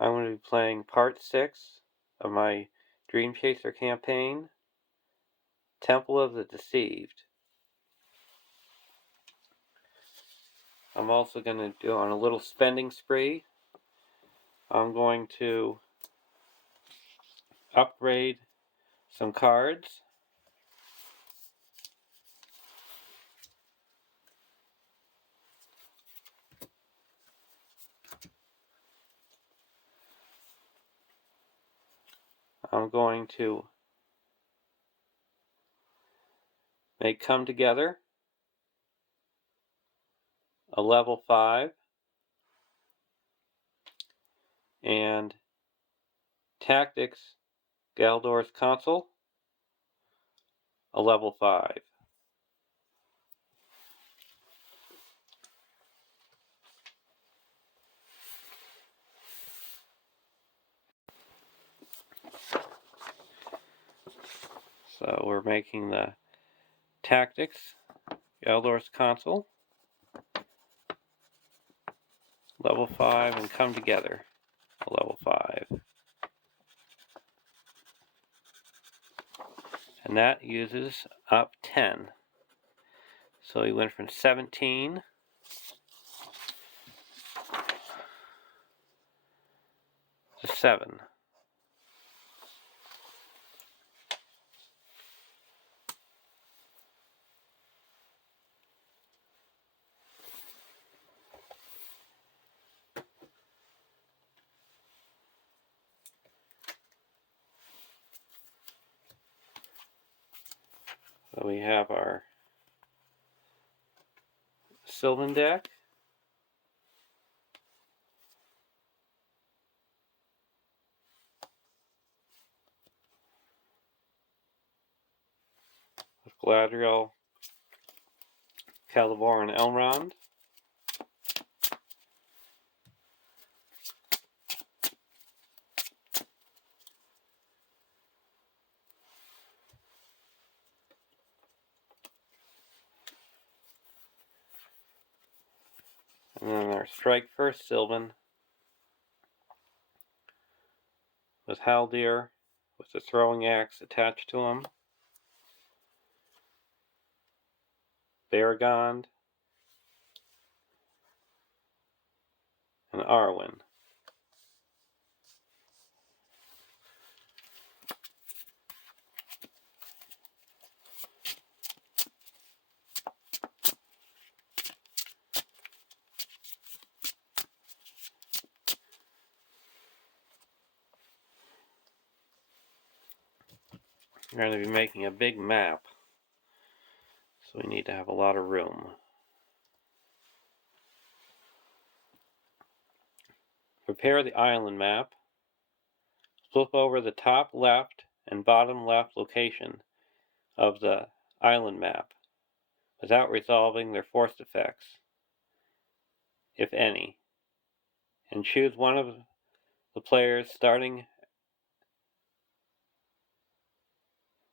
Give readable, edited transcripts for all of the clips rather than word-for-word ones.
I'm going to be playing part 6 of my Dream Chaser campaign, Temple of the Deceived. I'm also going to do on a little spending spree. I'm going to upgrade some cards. I'm going to make Come Together a level 5 and Tactics Galdor's Console a level 5. So we're making the Tactics Galdor's Console level 5 and Come Together a level 5. And that uses up 10. So we went from 17 to 7. So we have our Sylvan deck. With Galadriel, Celeborn, and Elrond. And then our Strike First Sylvan with Haldir with the throwing axe attached to him. Baragond and Arwen. We're going to be making a big map, so we need to have a lot of room. Prepare the island map. Flip over the top left and bottom left location of the island map without resolving their forced effects, if any, and choose one of the players starting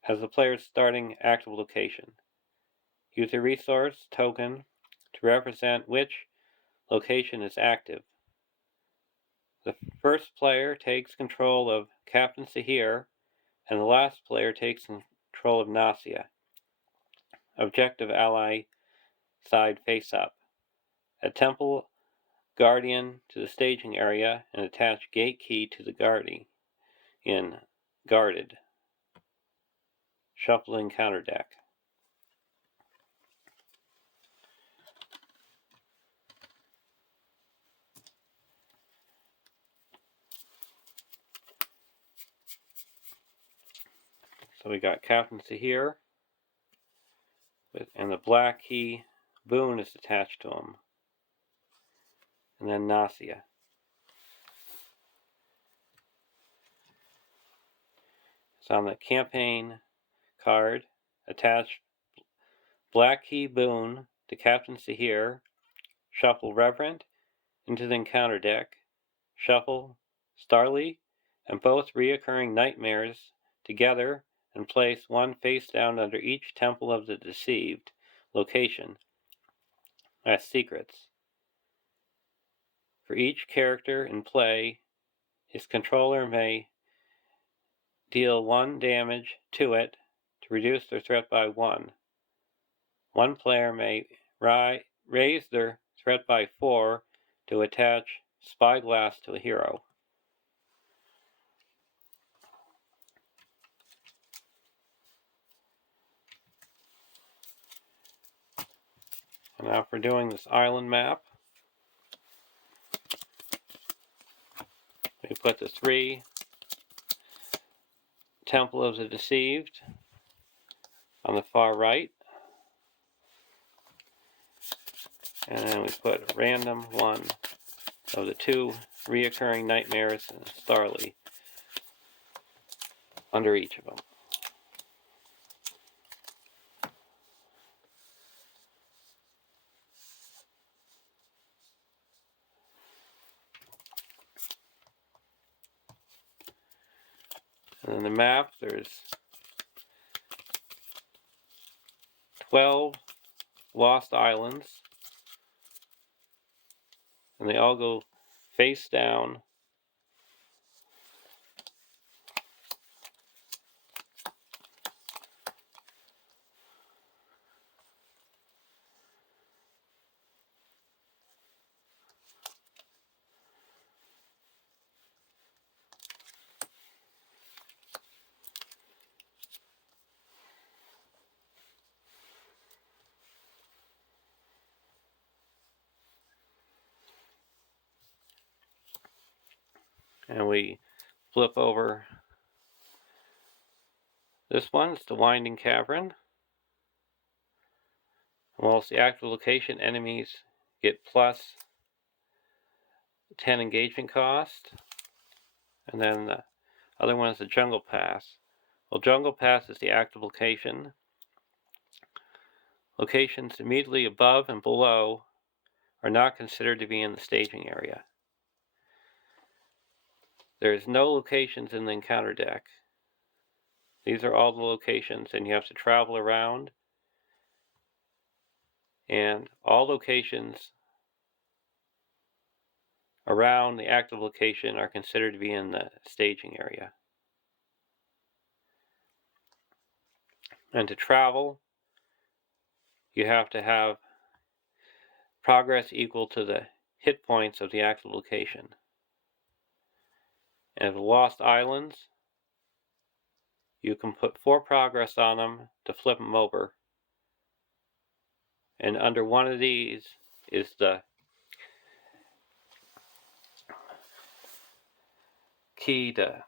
as the player's starting active location. Use a resource token to represent which location is active. The first player takes control of Captain Sahir, and the last player takes control of Nasia. Objective ally side face up. A temple guardian to the staging area and attach gate key to the guardian in guarded. Shuffling counter deck. So we got Captain Sahir, and the black key boon is attached to him. And then Nasia. It's on the campaign card. Attach black key boon to Captain Sahir. Shuffle Reverent into the encounter deck. Shuffle Starly and both reoccurring nightmares together and place one face down under each Temple of the Deceived location as secrets. For each character in play, His controller may deal 1 damage to it to reduce their threat by 1. One player may raise their threat by 4 to attach spyglass to a hero. And now for doing this island map, we put the 3 Temple of the Deceived on the far right, and then we put a random one of the 2 reoccurring nightmares and Starly under each of them. And in the map, there's 12 lost islands, and they all go face down and we flip over this one. It's the Winding Cavern. While it's the active location, enemies get plus 10 engagement cost. And then the other one is the Jungle Pass. Well, Jungle Pass is the active location. Locations immediately above and below are not considered to be in the staging area. There's no locations in the encounter deck. These are all the locations, and you have to travel around. And all locations around the active location are considered to be in the staging area. And to travel, you have to have progress equal to the hit points of the active location. And the lost islands, you can put 4 progress on them to flip them over. And under one of these is the key to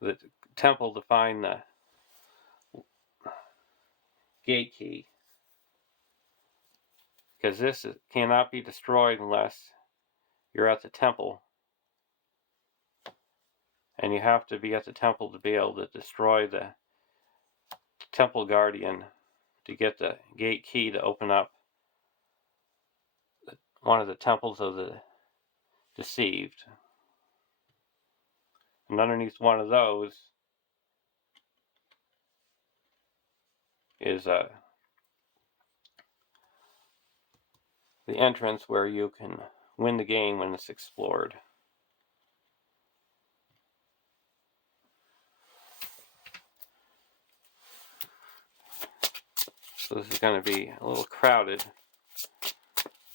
the temple to find the gate key. Because this cannot be destroyed unless you're at the temple. And you have to be at the temple to be able to destroy the temple guardian to get the gate key to open up one of the temples of the deceived. And underneath one of those is the entrance where you can win the game when it's explored. So this is going to be a little crowded,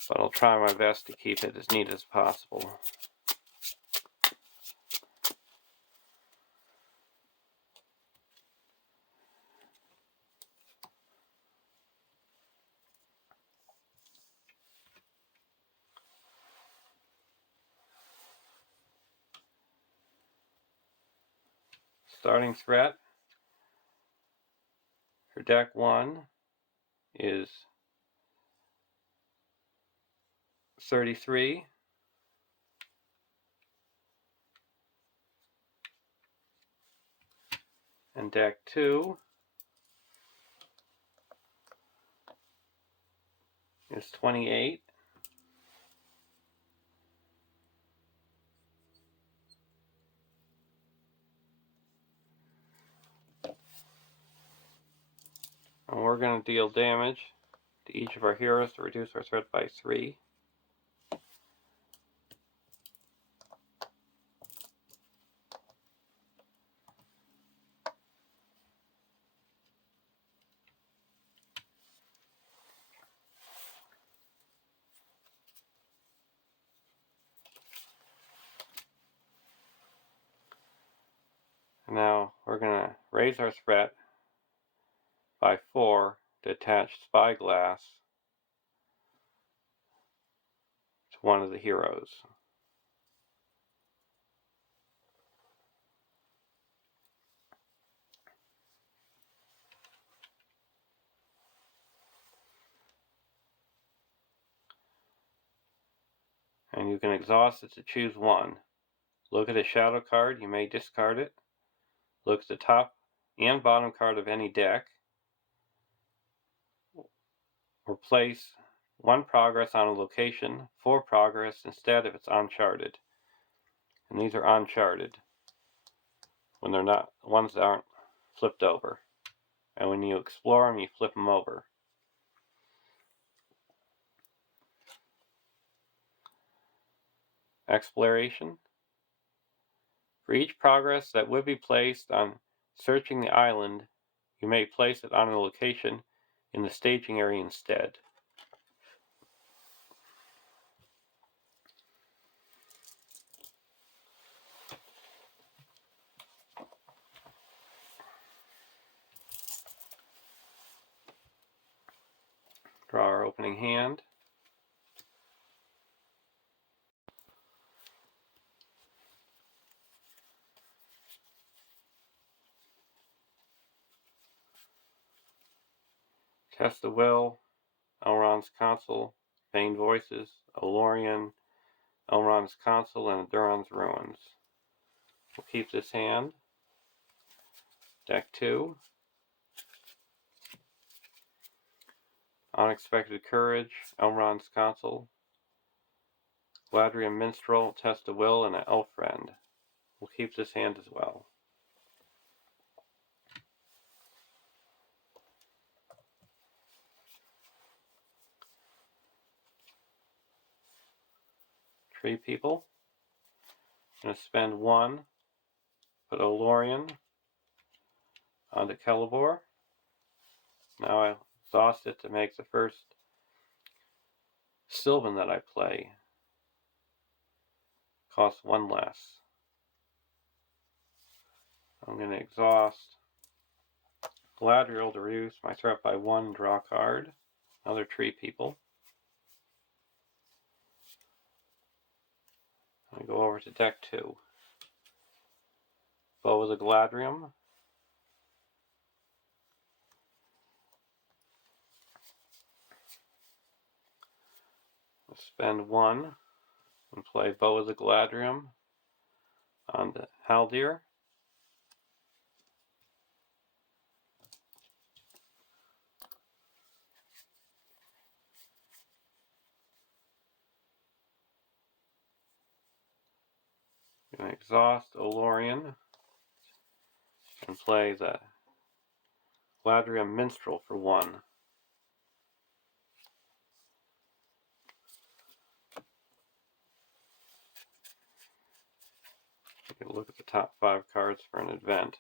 but I'll try my best to keep it as neat as possible. Starting threat for deck 1 is 33. And deck 2 is 28. And we're going to deal damage to each of our heroes to reduce our threat by 3. Now we're going to raise our threat by 4 to attach spyglass to one of the heroes. And you can exhaust it to choose one. Look at a shadow card, you may discard it. Look at the top and bottom card of any deck. Or place 1 progress on a location, 4 progress instead if it's uncharted. And these are uncharted when they're not, ones that aren't flipped over. And when you explore them, you flip them over. Exploration. For each progress that would be placed on searching the island, you may place it on a location in the staging area instead. Draw our opening hand. Test the Will, Elrond's Council, Vain Voices, Olorian, Elrond's Council, and Duran's Ruins. We'll keep this hand. Deck 2. Unexpected Courage, Elrond's Council, Galadriel Minstrel, Test of Will, and an Elf Friend. We'll keep this hand as well. Tree People. I'm going to spend 1, put Olorian onto Celeborn. Now I exhaust it to make the first Sylvan that I play. Costs 1 less. I'm going to exhaust Galadriel to reduce my threat by 1, draw a card. Another Tree People. I go over to deck 2. Bow of the Galadriel. Spend 1 and play Bow of the Galadriel on the Haldir. I'm going to exhaust Olorian and play the Galadriel Minstrel for 1. Take a look at the top 5 cards for an event.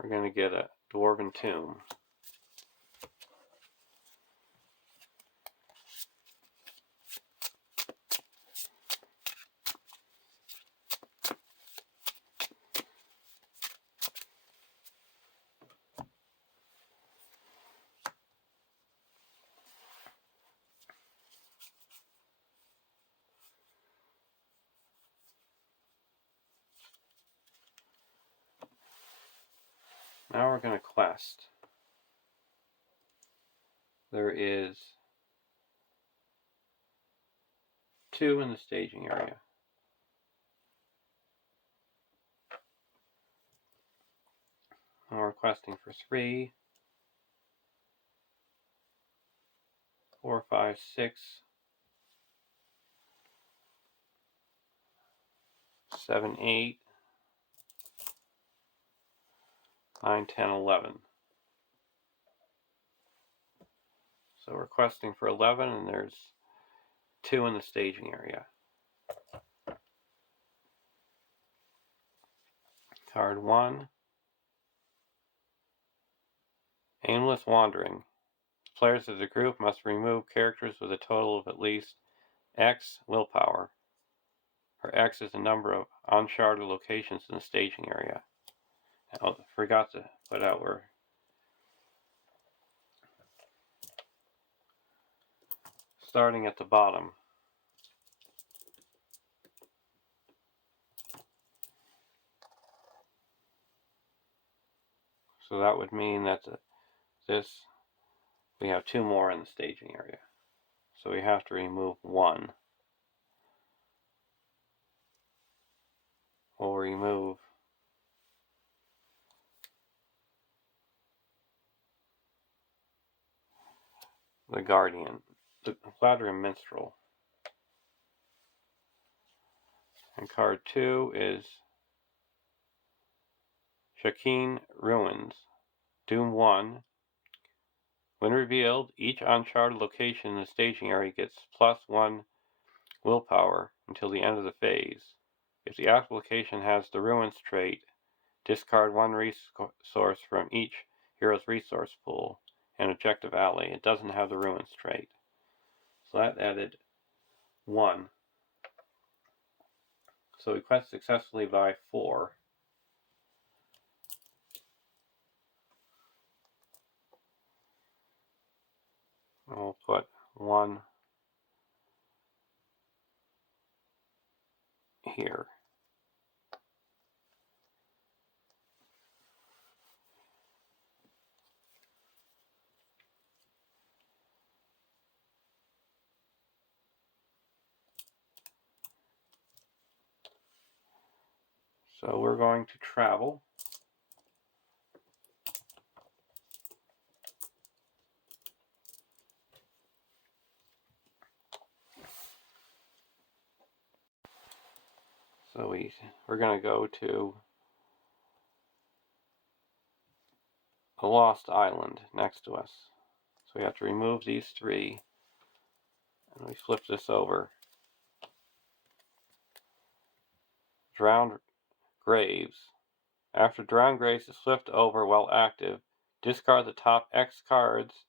We're going to get a Dwarven Tomb. Now we're going to quest. There is 2 in the staging area. And we're questing for 3, 4, 5, 6, 7, 8, 9, 10, 11. So we're questing for 11 and there's 2 in the staging area. Card 1. Aimless Wandering. Players of the group must remove characters with a total of at least X willpower. where X is the number of uncharted locations in the staging area. I forgot to put out where starting at the bottom. So that would mean that we have 2 more in the staging area. So we have to remove 1. We'll remove the Guardian, the Flattering Minstrel. And card 2 is Shakin Ruins. Doom 1. When revealed, each uncharted location in the staging area gets +1 willpower until the end of the phase. If the active location has the Ruins trait, discard 1 resource from each hero's resource pool and objective alley. It doesn't have the Ruins trait. So that added 1. So we quest successfully by 4. We'll put 1 here. So we're going to travel. So we're going to go to a lost island next to us. So we have to remove these 3. And we flip this over. Drowned Graves. After Drowned Graves is flipped over while active, discard the top X cards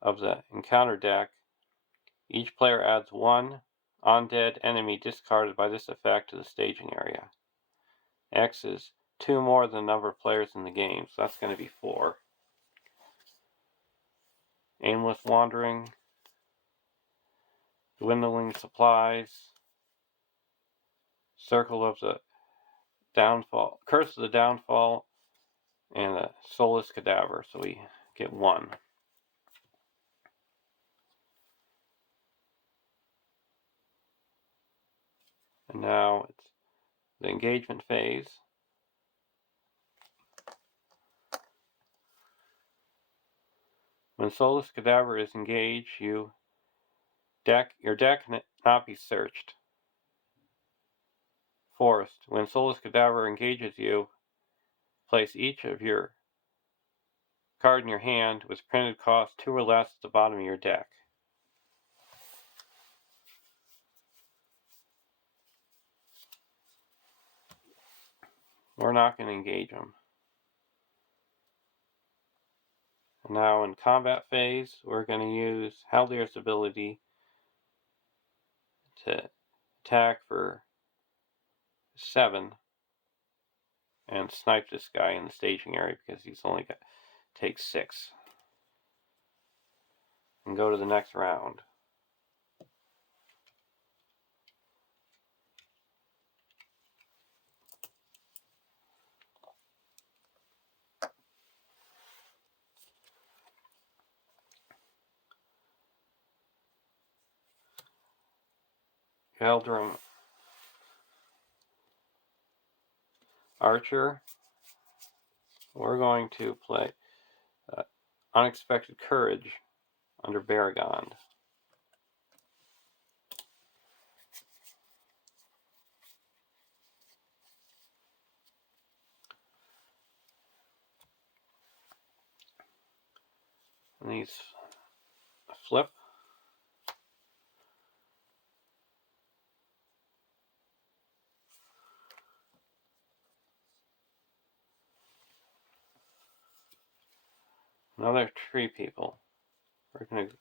of the encounter deck. Each player adds 1 undead enemy discarded by this effect to the staging area. X is 2 more than the number of players in the game, so that's going to be 4. Aimless Wandering, Dwindling Supplies, Circle of the Downfall, Curse of the Downfall, and a Soulless Cadaver, so we get 1. And now it's the engagement phase. When Soulless Cadaver is engaged, your deck cannot be searched. Forced. When Soulless Cadaver engages you, place each of your card in your hand with printed cost 2 or less at the bottom of your deck. We're not going to engage them. And now in combat phase, we're going to use Haldir's ability to attack for 7 and snipe this guy in the staging area because he's only got takes 6. And go to the next round. Eldrum Archer. We're going to play Unexpected Courage under Baragond. And these flip. Another Tree People. We're going to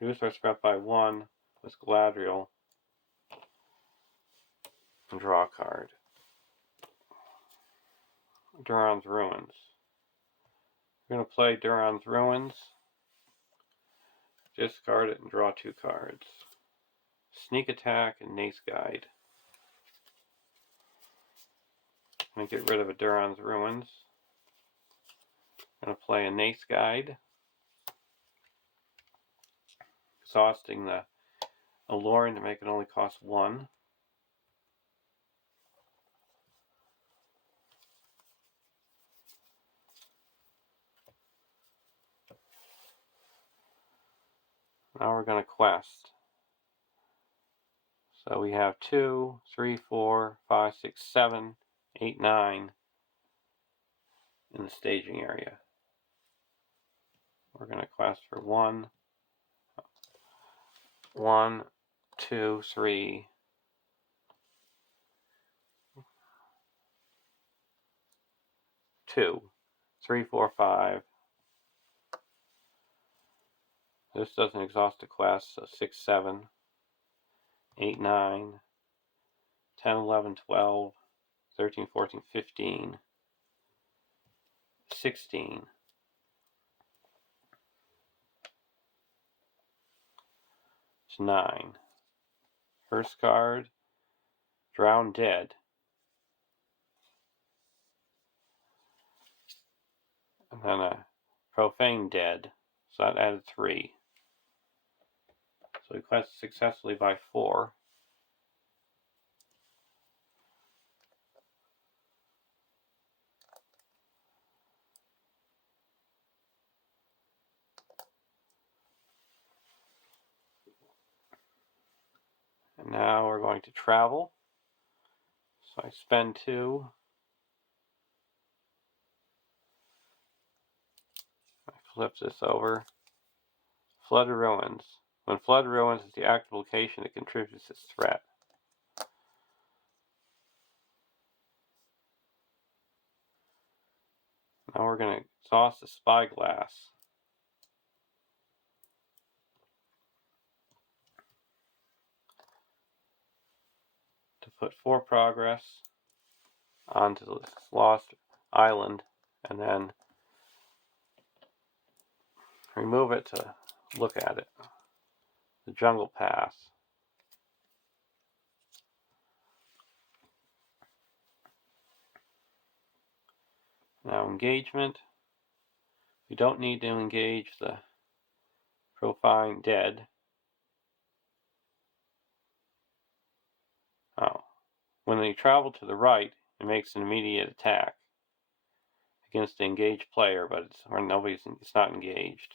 reduce our threat by 1 with Galadriel. and draw a card. Duran's Ruins. We're going to play Duran's Ruins, discard it, and draw 2 cards. Sneak Attack and Nace Guide. I'm going to get rid of a Duran's Ruins. I'm going to play a Nace Guide, exhausting the Alluring to make it only cost 1. Now we're going to quest. So we have 2, 3, 4, 5, 6, 7, 8, 9 in the staging area. We're going to quest for 1, 2, 3, 2, 3, 4, 5. This doesn't exhaust a quest, so 6, 7, 8, 9, 10, 11, 12, 13, 14, 15, 16. It's 9. First card, Drown Dead. And then a Profane Dead. So that added 3. So we quest successfully by 4. And now we're going to travel. So I spend 2. I flip this over. Flood Ruins. When Flood Ruins is the active location, it contributes its threat. Now we're going to exhaust the Spyglass. To put 4 progress onto the Lost Island, and then remove it to look at it. The Jungle Pass. Now engagement. We don't need to engage the Profane Dead. Oh. When they travel to the right, it makes an immediate attack against the engaged player, but it's not engaged.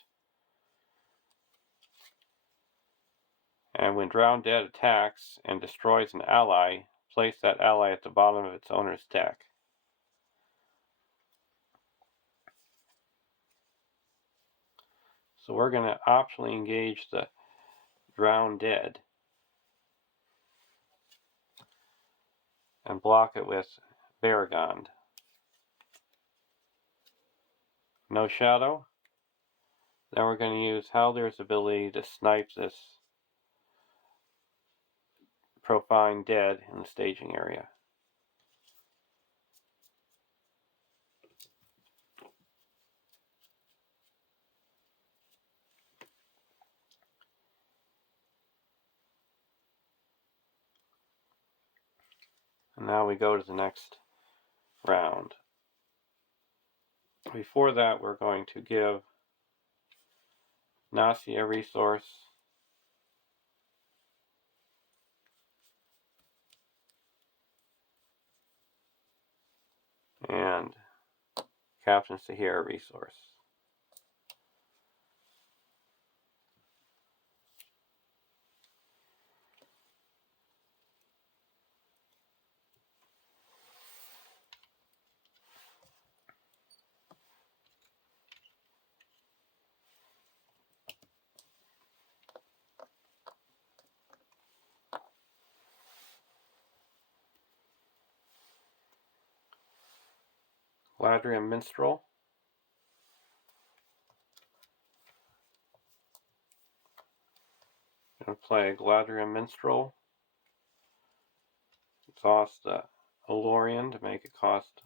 And when Drown Dead attacks and destroys an ally, place that ally at the bottom of its owner's deck. So we're going to optionally engage the Drown Dead and block it with Barragond. No Shadow. Then we're going to use Haldir's ability to snipe this Profane Dead in the staging area. And now we go to the next round. Before that, we're going to give Nasi a resource, and Captain Sahir a resource. Gladrian Minstrel. I'm going to play Gladrian Minstrel. exhaust the Olorian to make it cost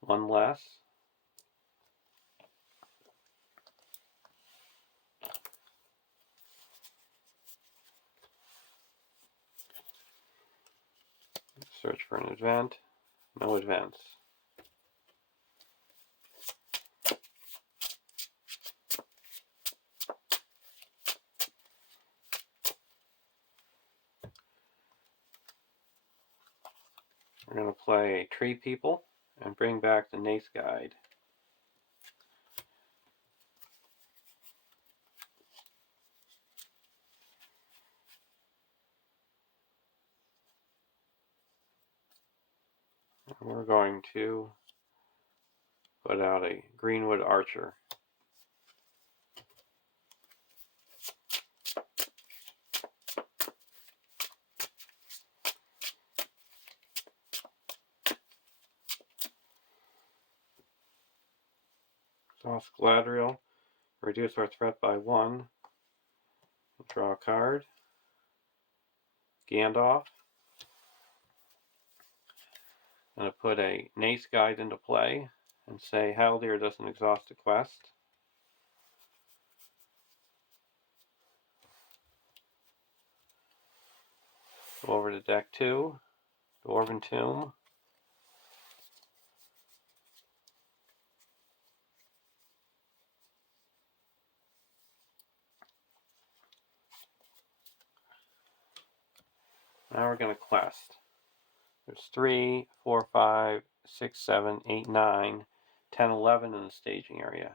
1 less. Search for an event. No events. We're going to play Tree People and bring back the Nace Guide. And we're going to put out a Greenwood Archer. Exhaust Galadriel. Reduce our threat by 1. Draw a card. Gandalf. I'm going to put a Nace Guide into play and say Haldir doesn't exhaust a quest. Go over to deck 2. Dwarven Tomb. Now we're going to quest. There's 3, 4, 5, 6, 7, 8, 9, 10, 11 in the staging area.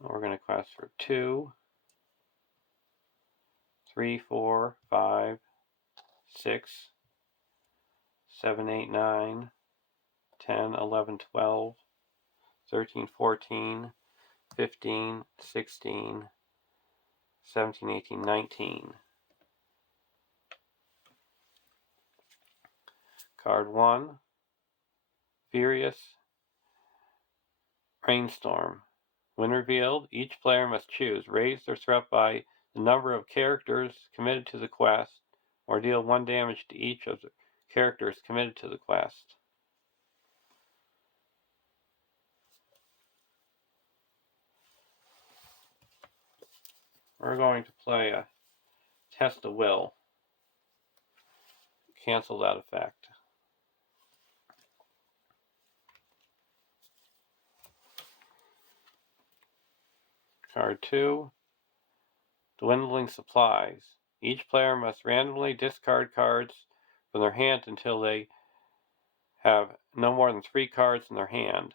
We're going to quest for 2, 3, 4, 5, 6, 7, 8, 9, 10, 11, 12, 13, 14, 15, 16, 17, 18, 19. Card 1, Furious Rainstorm. When revealed, each player must choose raise their threat by the number of characters committed to the quest, or deal 1 damage to each of the characters committed to the quest. We're going to play a Test of Will. Cancel that effect. Card 2, Dwindling Supplies. Each player must randomly discard cards from their hand until they have no more than 3 cards in their hand.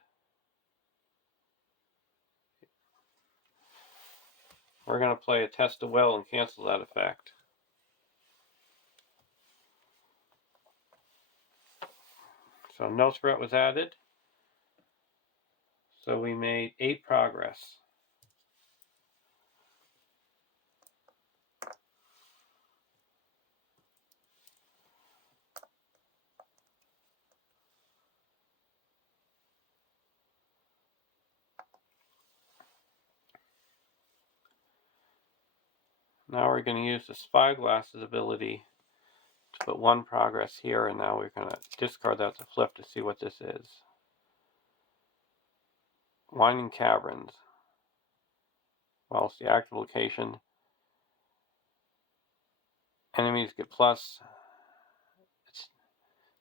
We're going to play a Test of Will and cancel that effect. So no threat was added. So we made 8 progress. Now we're going to use the Spyglass's ability to put 1 progress here, and now we're going to discard that to flip to see what this is. Winding Caverns. Well, it's the active location. Enemies get plus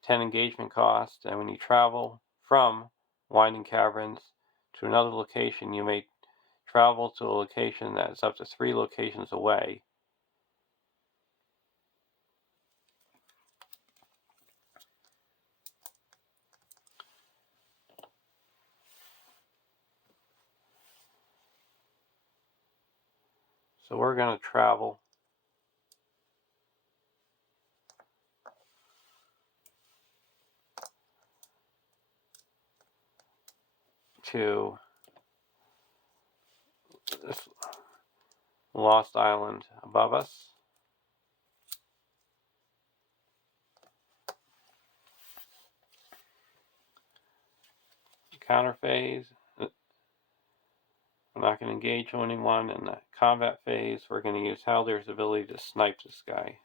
10 engagement cost, and when you travel from Winding Caverns to another location, you may travel to a location that is up to 3 locations away. So we're going to travel to this Lost Island above us. Counter phase. We're not going to engage anyone. In the combat phase, we're going to use Haldir's ability to snipe this guy.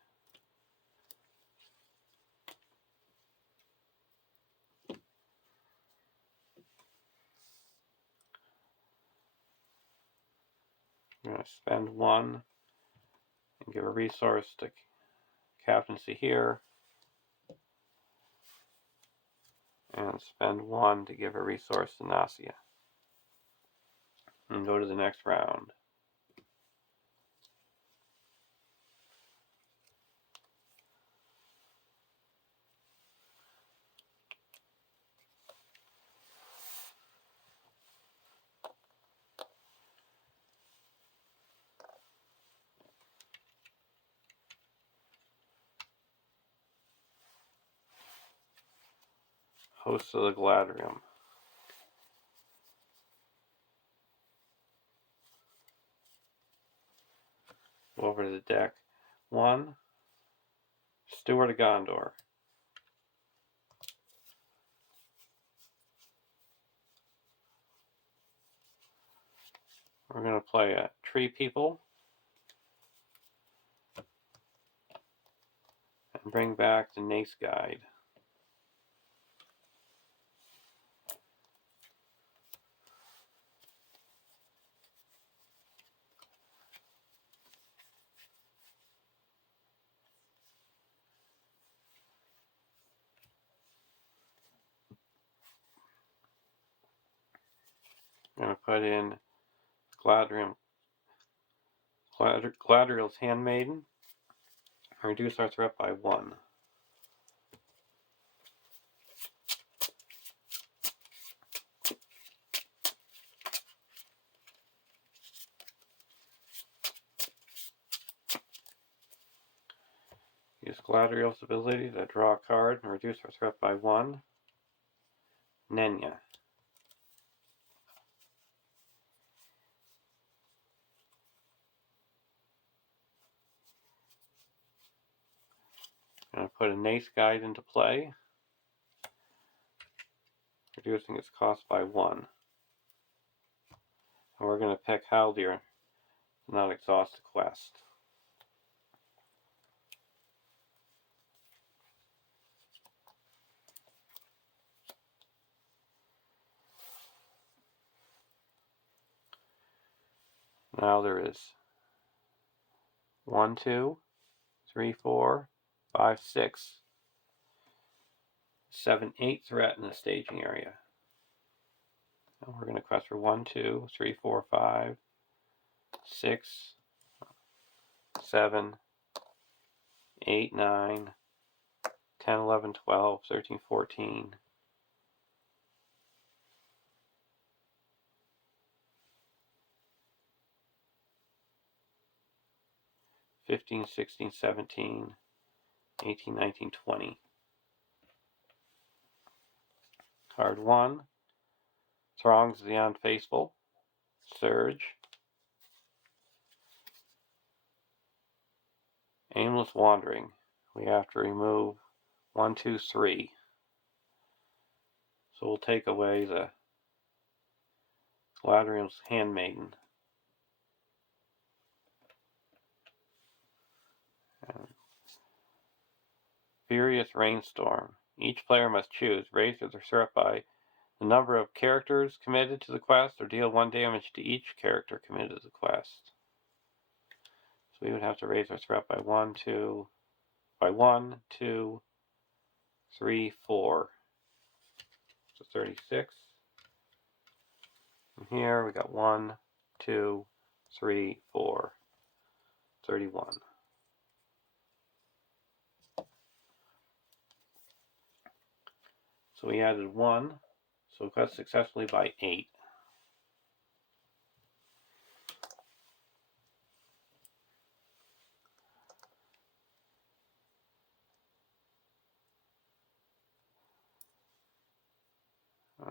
I'm going to spend 1 and give a resource to captaincy here. And spend 1 to give a resource to Nasia. And go to the next round. Host of the Galadriel. Go over to the deck. 1, Steward of Gondor. We're going to play a Tree People and bring back the Nace Guide. I'm going to put in Galadriel's Handmaiden and reduce our threat by 1. Use Galadriel's ability to draw a card and reduce our threat by 1. Nenya. I'm going to put a Nace Guide into play, reducing its cost by 1. And we're going to pick Haldir to not exhaust the quest. Now there is 1, 2, 3, 4, 5, 6, 7, 8 threat in the staging area. And we're going to quest for 1, 2, 3, 4, 5, 6, 7, 8, 9, 10, 11, 12, 13, 14. 15, 16, 17, 18, 19, 20. Card 1, Throngs of the Unfaithful, Surge, Aimless Wandering. We have to remove 1, 2, 3. So we'll take away the Galadriel's Handmaiden. Furious Rainstorm. Each player must choose, raise their threat by the number of characters committed to the quest, or deal 1 damage to each character committed to the quest. So we would have to raise our threat by 1, 2, 3, 4. So 36. And here we got 1, 2, 3, 4. 31. So we added 1. So we quest successfully by 8.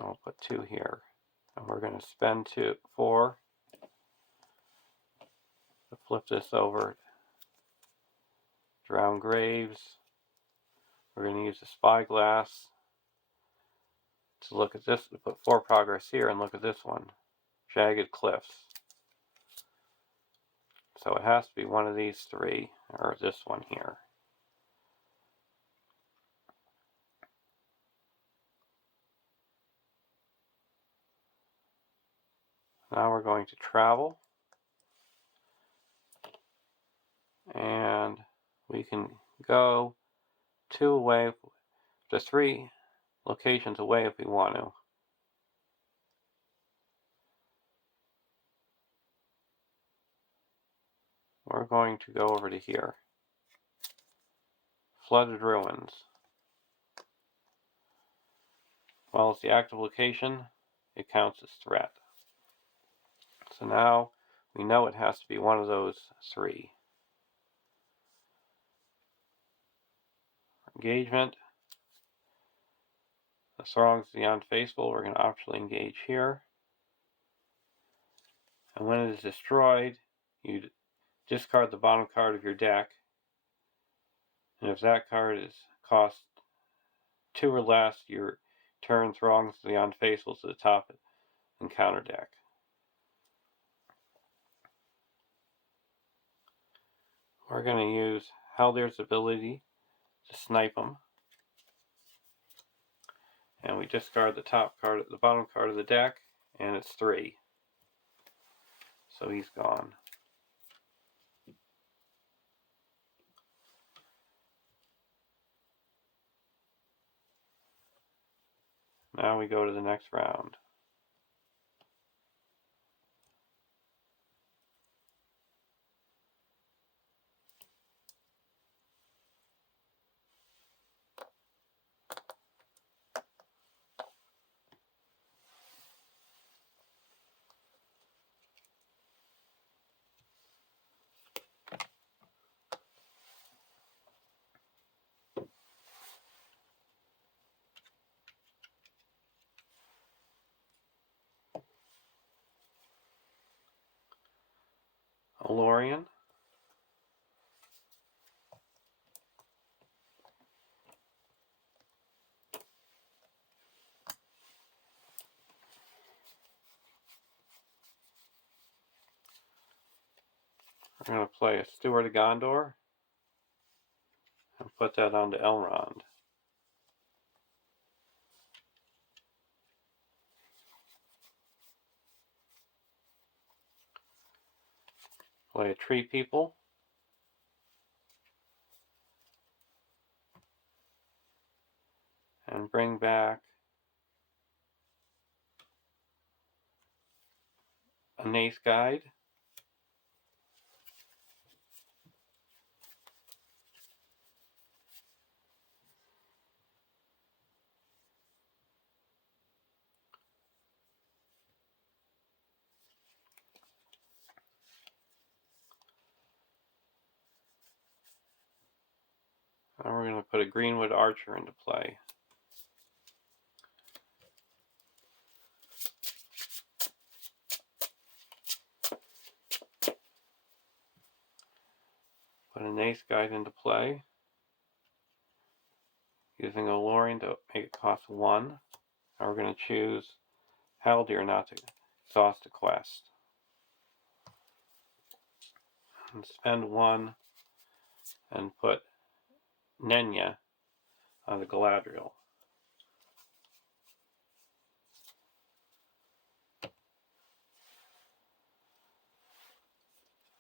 I'll put 2 here. And we're going to spend 4 to flip this over. Drown Graves. We're going to use the Spyglass to look at this, to put 4 progress here and look at this one. Jagged Cliffs. So it has to be one of these 3, or this one here. Now we're going to travel. And we can go 2 away, to 3 locations away if we want to. We're going to go over to here. Flooded Ruins. Well, it's the active location, it counts as threat. So now we know it has to be one of those 3. Engagement. The Throngs the Unfaithful, we're going to optionally engage here. And when it is destroyed, you discard the bottom card of your deck. And if that card is cost 2 or less, you turn Throngs the Unfaithful to the top and counter deck. We're going to use Haldir's ability to snipe him. And we discard the bottom card of the deck, and it's 3. So he's gone. Now we go to the next round. Alorian. We're going to play a Steward of Gondor and put that onto Elrond. Play a Tree People. And bring back a Nace Guide. And we're going to put a Greenwood Archer into play. Put a Nace Guide into play. Using Alorian to make it cost 1. Now we're going to choose Haldir not to exhaust a quest. And spend 1 and put Nenya on the Galadriel.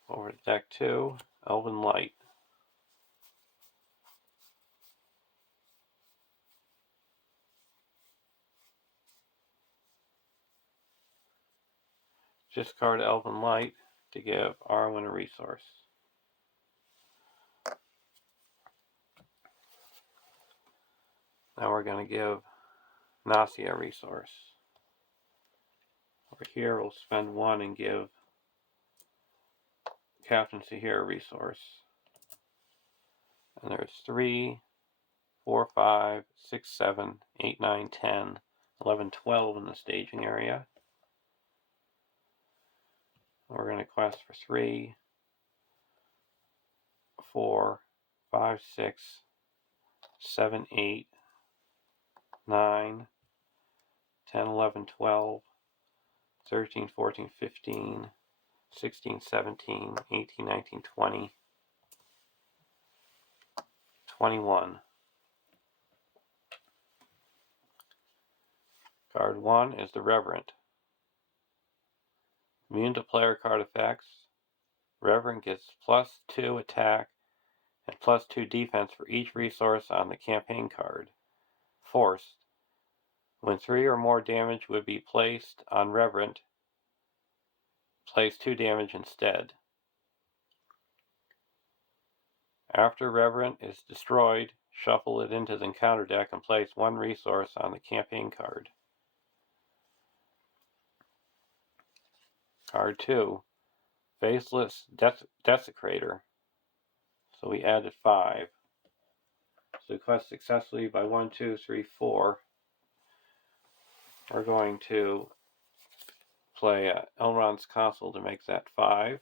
Over to deck 2, Elven Light. Discard Elven Light to give Arwen a resource. Now we're going to give Nasi a resource. Over here we'll spend 1 and give Captain Sahir a resource. And there's 3, 4, 5, 6, 7, 8, 9, 10, 11, 12 in the staging area. We're going to quest for 3, 4, 5, 6, 7, 8, 9, 10, 11, 12, 13, 14, 15, 16, 17, 18, 19, 20, 21. Card 1 is the Reverend. Immune to player card effects. Reverend gets +2 attack and +2 defense for each resource on the campaign card. Forced. When 3 or more damage would be placed on Reverend, place 2 damage instead. After Reverend is destroyed, shuffle it into the encounter deck and place 1 resource on the campaign card. Card 2, Faceless Desecrator. So we added 5. So quest successfully by 1, 2, 3, 4. We're going to play Elrond's Castle to make that 5.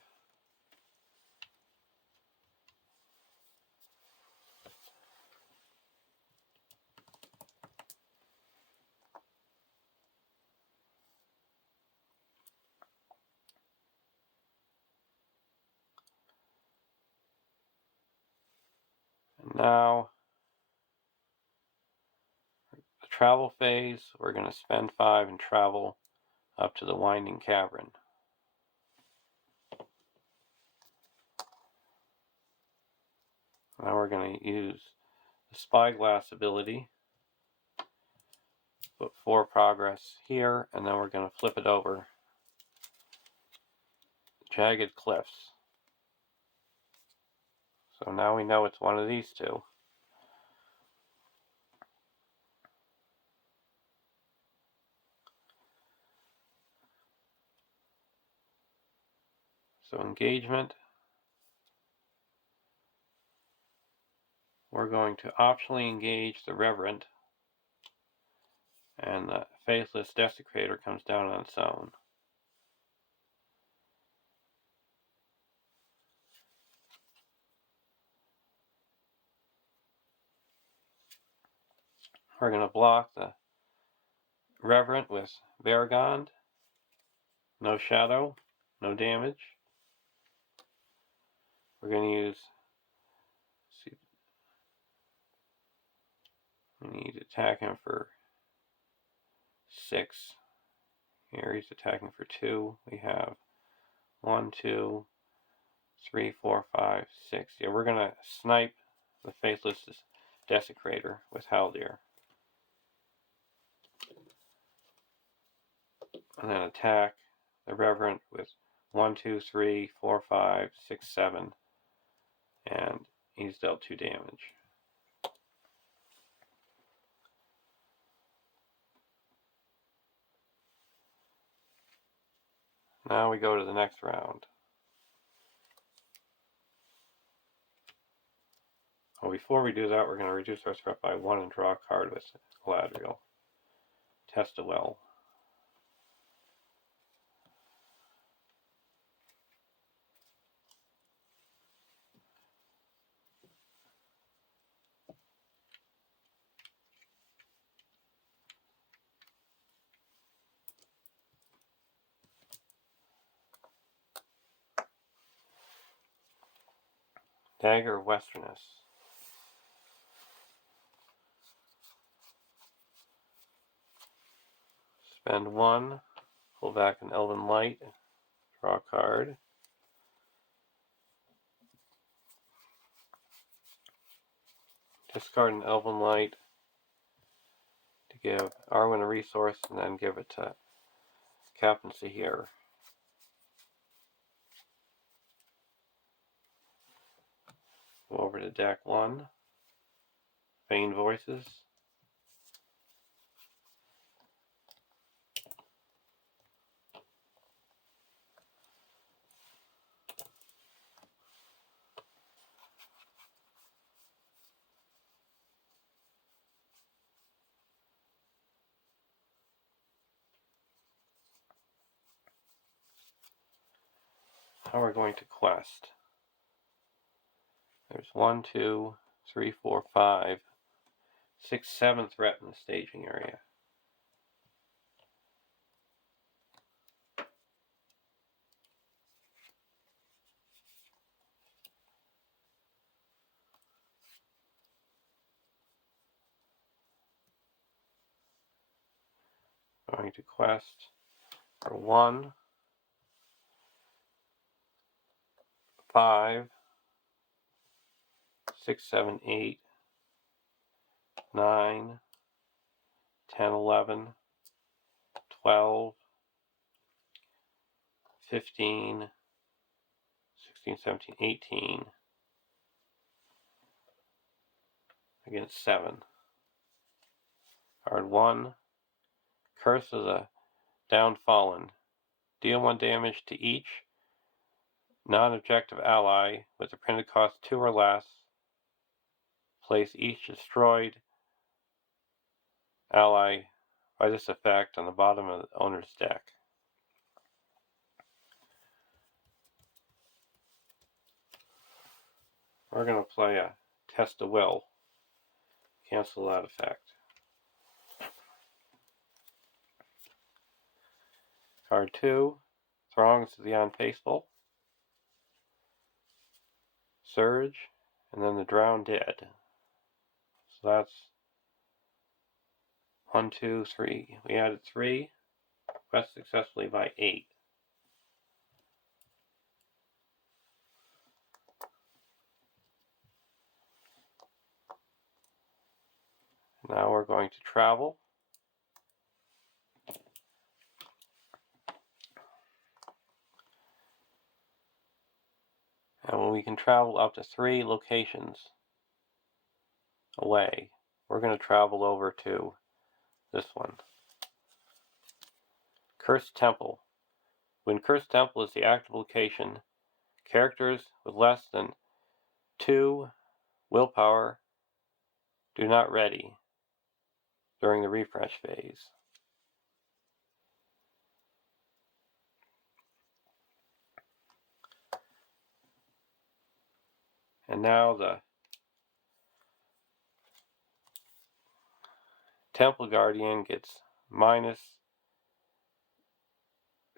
And now, the travel phase, we're going to spend 5 and travel up to the Winding Cavern. Now we're going to use the Spyglass ability, put 4 progress here, and then we're going to flip it over. Jagged Cliffs. So now we know it's one of these two. So engagement, we're going to optionally engage the Reverend, and the Faceless Desecrator comes down on its own. We're going to block the Reverend with Varagond. No shadow, no damage. We're going to use, see, we need to attack him for 6. Here he's attacking for 2. We have 1, 2, 3, 4, 5, 6. Yeah, we're going to snipe the Faceless Desecrator with Haldir. And then attack the Reverend with 1, 2, 3, 4, 5, 6, 7. And he's dealt 2 damage. Now we go to the next round. Well, before we do that, we're going to reduce our threat by 1 and draw a card with Galadriel. Testawell. Dagger of Westerness. Spend 1, pull back an Elven Light, draw a card. Discard an Elven Light to give Arwen a resource, and then give it to Captain Sahir. Go over to deck 1. Feigned Voices. Now we're going to quest. There's 1, 2, 3, 4, 5, 6, 7 threat in the staging area. Going to quest for 1, 5, 6, 7, 8, 9, 10, 11, 12, 15, 16, 17, 18, against 7. Card 1, Curse of the Downfallen. Deal 1 damage to each non-objective ally with a printed cost 2 or less. Place each destroyed ally by this effect on the bottom of the owner's deck. We're going to play a Test of Will. Cancel that effect. Card 2, Throngs of the Unfaithful, Surge, and then the Drowned Dead. So that's 1, 2, 3. We added 3. Quest successfully by 8. Now we're going to travel. And when we can travel up to 3 locations away, we're going to travel over to this one. Cursed Temple. When Cursed Temple is the active location, characters with less than 2 willpower do not ready during the refresh phase. And now the Temple Guardian gets minus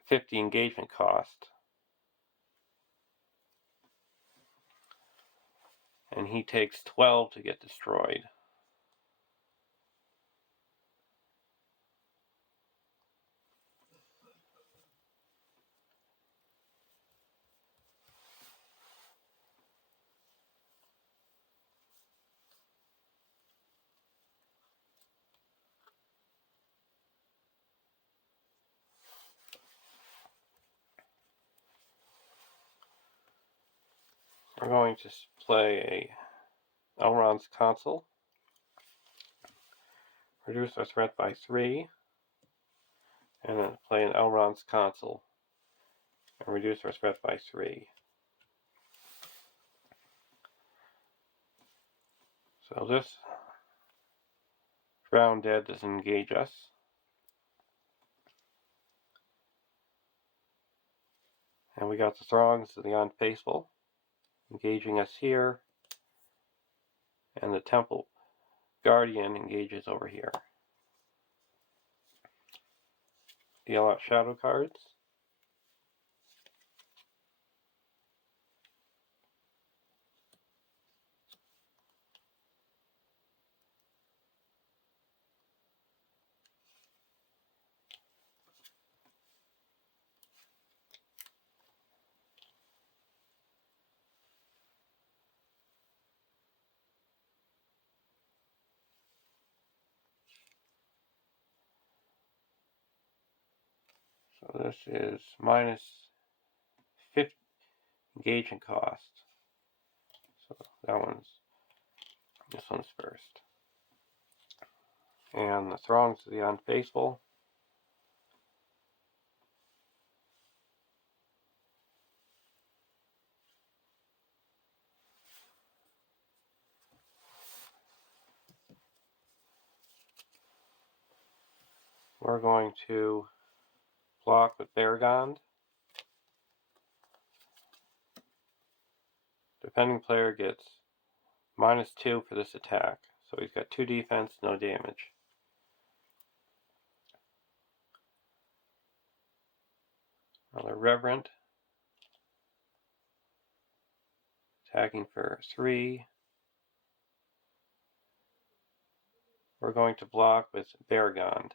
50 engagement cost. And he takes 12 to get destroyed. We're going to play a Elrond's Consul. Reduce our threat by 3. And then play an Elrond's Consul. And reduce our threat by 3. So this Drowned Dead doesn't engage us. And we got the Throngs of the Unfaithful engaging us here. And the Temple Guardian engages over here. Deal out shadow cards. So this is minus 50 engagement cost. So this one's first. And the Throngs of the Unfaithful. We're going to block with Baragond. Defending player gets minus 2 for this attack. So he's got 2 defense, no damage. Another Reverent. Attacking for 3. We're going to block with Baragond.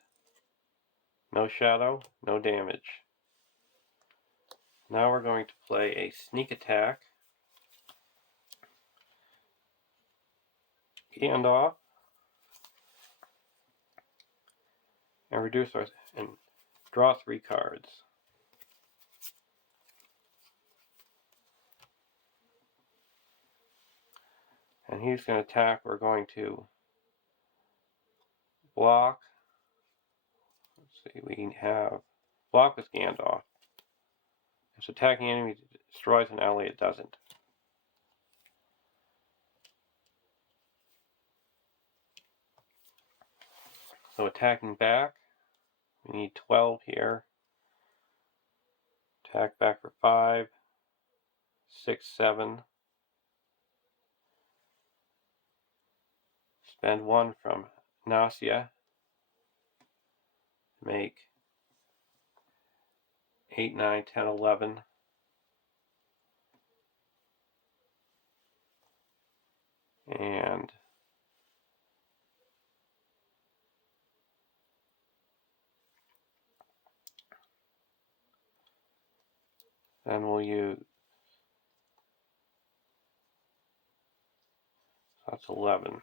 No shadow, no damage. Now we're going to play a sneak attack Gandalf, and reduce our and draw 3 cards. And he's going to attack. We're going to block. Let's see, we have block with Gandalf. If attacking enemy destroys an ally, it doesn't. So attacking back, we need 12 here. Attack back for 5, 6, 7. Spend 1 from Nausea. Make 8, 9, 10, 11. And then we'll use, that's 11.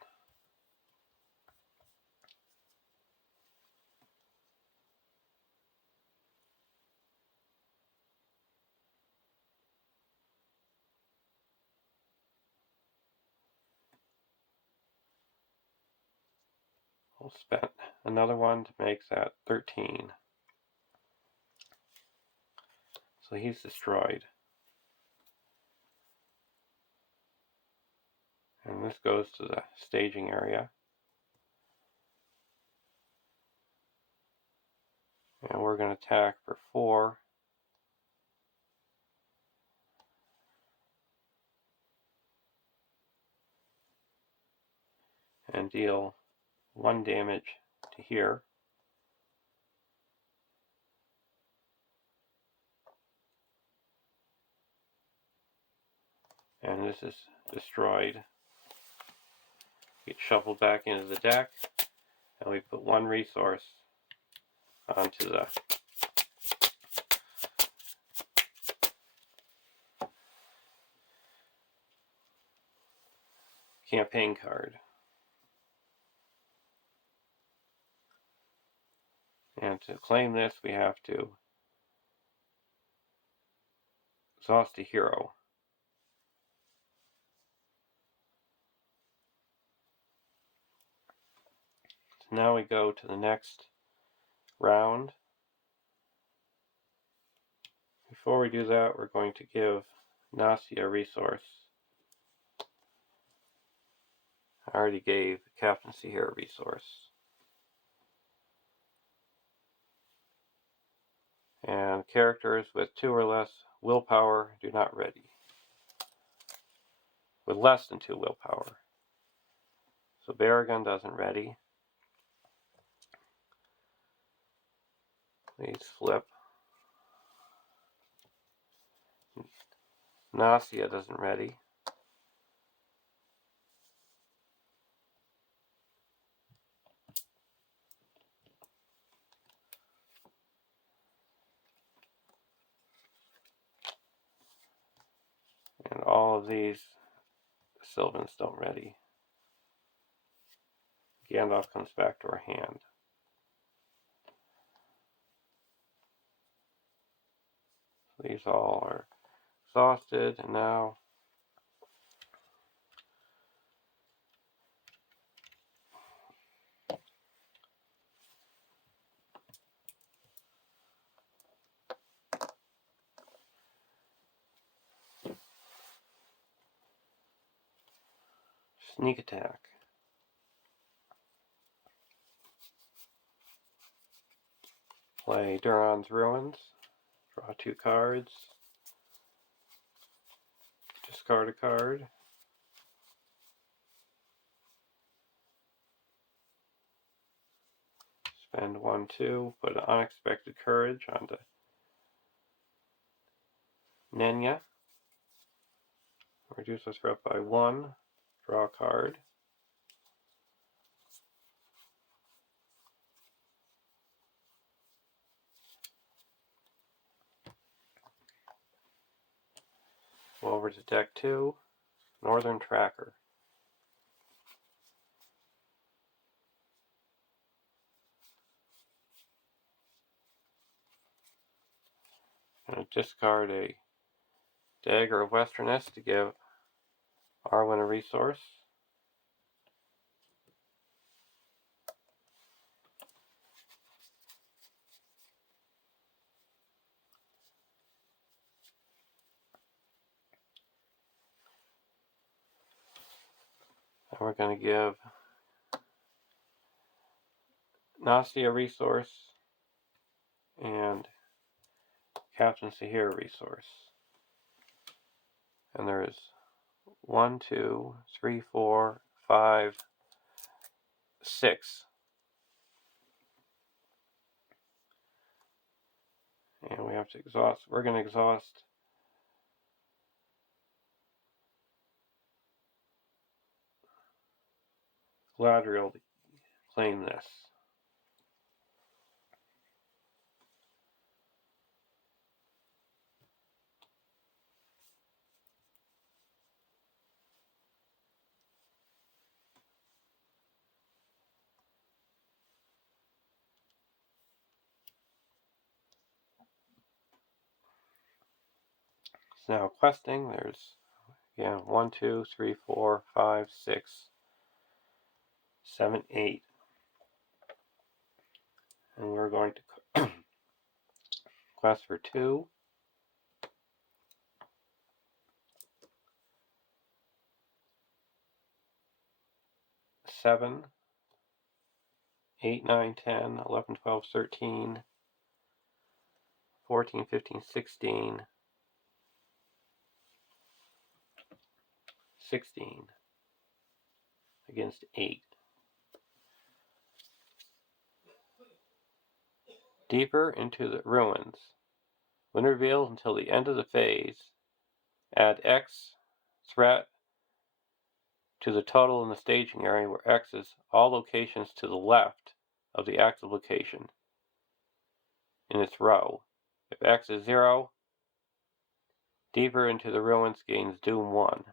We'll spend another one to make that 13. So he's destroyed. And this goes to the staging area. And we're going to attack for 4. And deal 1 damage to here. And this is destroyed. Get shuffled back into the deck. And we put 1 resource onto the campaign card. And to claim this, we have to exhaust a hero. So now we go to the next round. Before we do that, we're going to give Nausea a resource. I already gave Captaincy here a resource. And characters with 2 or less willpower do not ready. With less than 2 willpower. So Baragon doesn't ready. Please flip. Nausea doesn't ready. And all of these Sylvans don't ready. Gandalf comes back to our hand. These all are exhausted, and now sneak attack. Play Duran's Ruins. Draw 2 cards. Discard a card. Spend 1, 2. Put an Unexpected Courage onto Nenya. Reduce our threat by 1. Draw a card. Go over to deck 2. Northern Tracker. I'm going to discard a Dagger of Westerness to give Arwen a resource. And we're going to give Nasi a resource and Captain Sahir a resource. And there's 1, 2, 3, 4, 5, 6. And we have to exhaust. We're going to exhaust Galadriel to claim this. So now questing, there's 1, 2, 3, 4, 5, 6, 7, 8. And we're going to quest for 2. 7, 8, 9, 10, 11, 12, 13, 14, 15, 16, 16 against 8. Deeper into the ruins. When revealed until the end of the phase, add X threat to the total in the staging area, where X is all locations to the left of the active location in its row. If X is 0, deeper into the ruins gains Doom 1.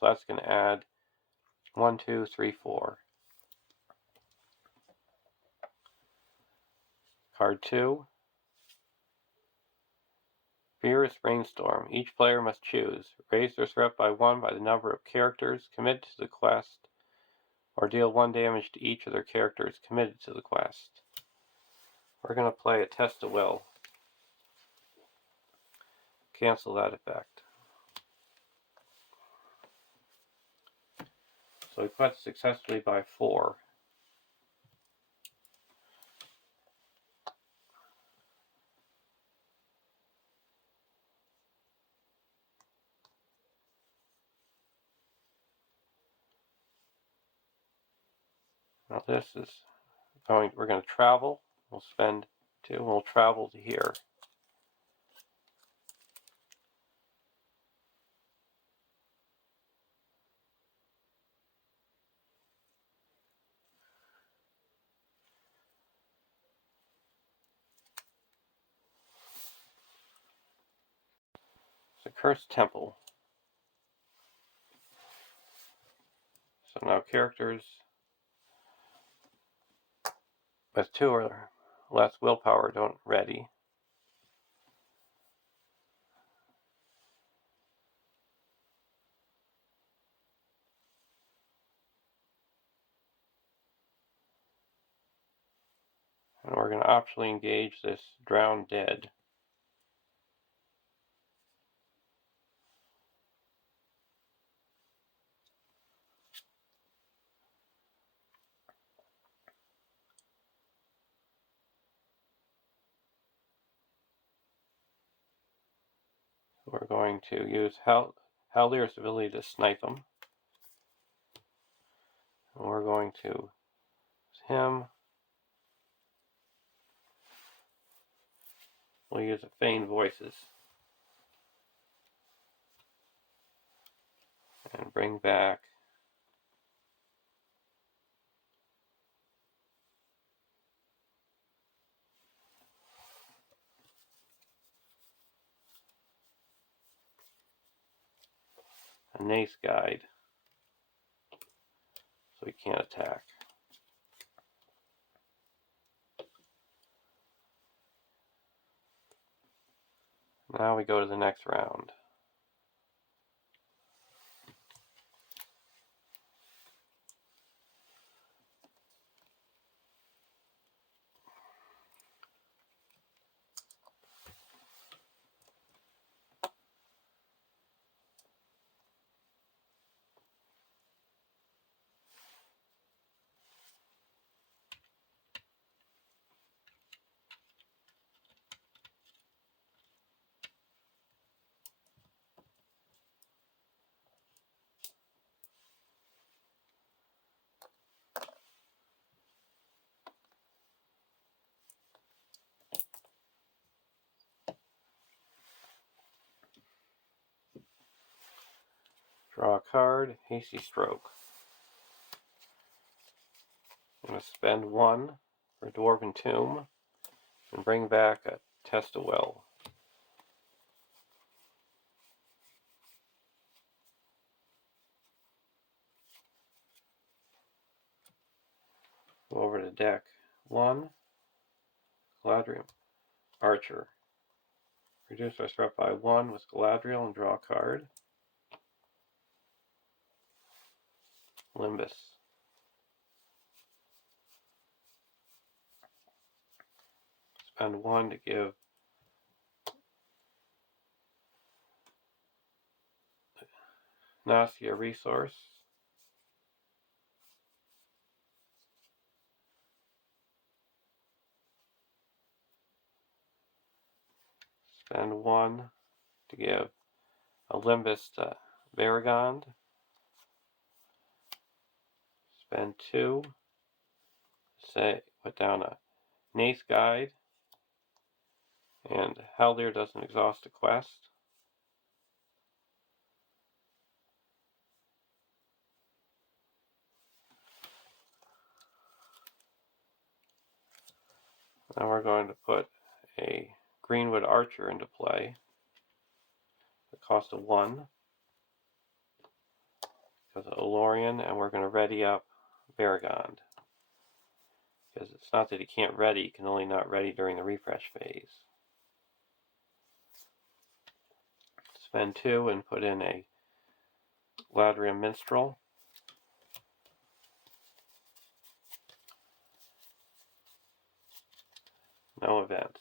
So that's going to add 1, 2, 3, 4. Card 2. Fierce Brainstorm. Each player must choose. Raise their threat by 1 by the number of characters committed to the quest, or deal 1 damage to each of their characters committed to the quest. We're going to play a Test of Will. Cancel that effect. So we quest successfully by 4. Now this is we're going to travel. We'll spend 2, and we'll travel to here. It's a Cursed Temple. So now characters with 2 or less willpower don't ready. And we're going to optionally engage this Drowned Dead. We're going to use Haldir's ability to snipe him. And we're going to use him. We'll use a Feign Voices. And bring back a Nace Guide, so he can't attack. Now we go to the next round. Draw a card, Hasty Stroke. I'm going to spend 1 for Dwarven Tomb and bring back a Test of Will. Go over to deck 1, Galadriel, Archer. Reduce our threat by 1 with Galadriel and draw a card. Limbus. Spend 1 to give Nasi a resource. Spend 1 to give a Limbus to Varagond. Spend 2. Put down a Nace Guide. And Haldir doesn't exhaust a quest. Now we're going to put a Greenwood Archer into play. The cost of 1. Because of Olorian, and we're going to ready up Varagond. Because it's not that he can't ready, he can only not ready during the refresh phase. Spend 2 and put in a Galadriel Minstrel. No events.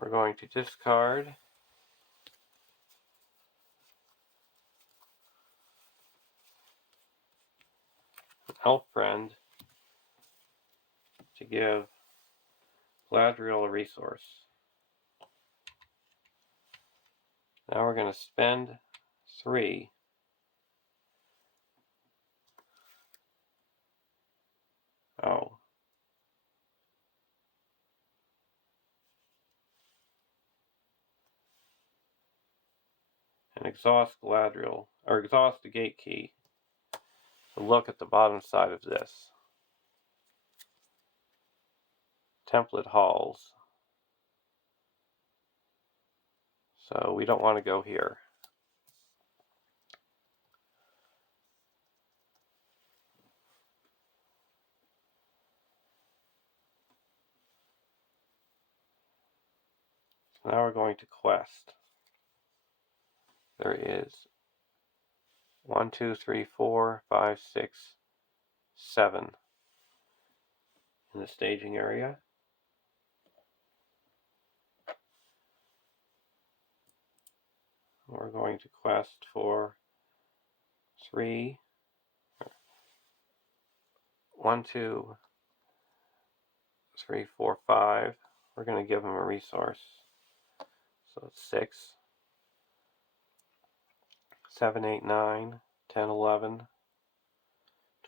We're going to discard an Elf Friend to give Galadriel a resource. Now we're going to spend 3. Oh. And exhaust Galadriel, or exhaust the gate key. So look at the bottom side of this. Template halls. So we don't want to go here. So now we're going to quest. There is 1, 2, 3, 4, 5, 6, 7 in the staging area. We're going to quest for 3, 1, 2, 3, 4, 5. We're going to give them a resource. So it's 6, 7, 8, 9, 10, 11,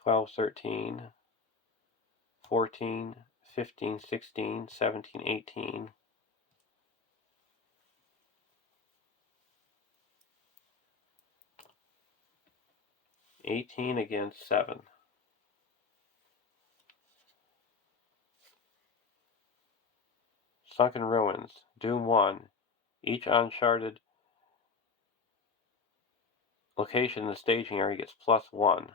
12, 13, 14, 15, 16, 17, 18. 18 against 7. Sunken Ruins, Doom 1. Each uncharted location in the staging area gets +1.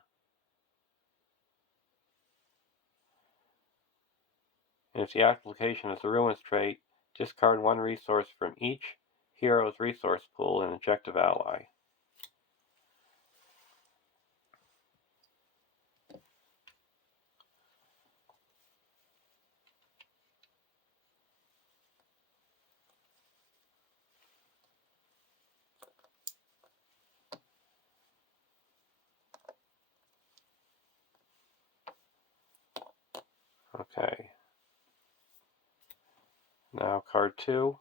And if the active location is the Ruins trait, discard 1 resource from each hero's resource pool and objective ally. Okay. Now card 2,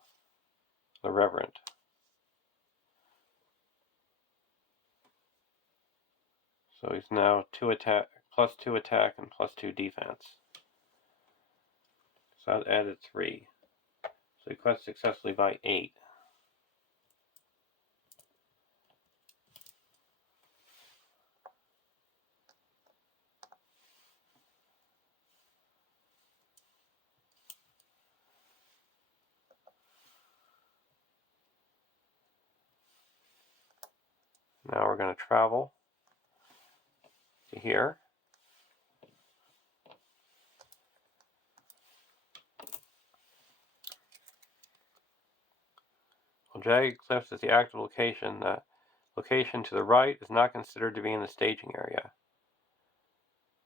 the Reverend. So he's now +2 attack and +2 defense. So that added 3. So he quests successfully by 8. Now we're going to travel to here. Well, Jagged Cliffs is the active location. The location to the right is not considered to be in the staging area.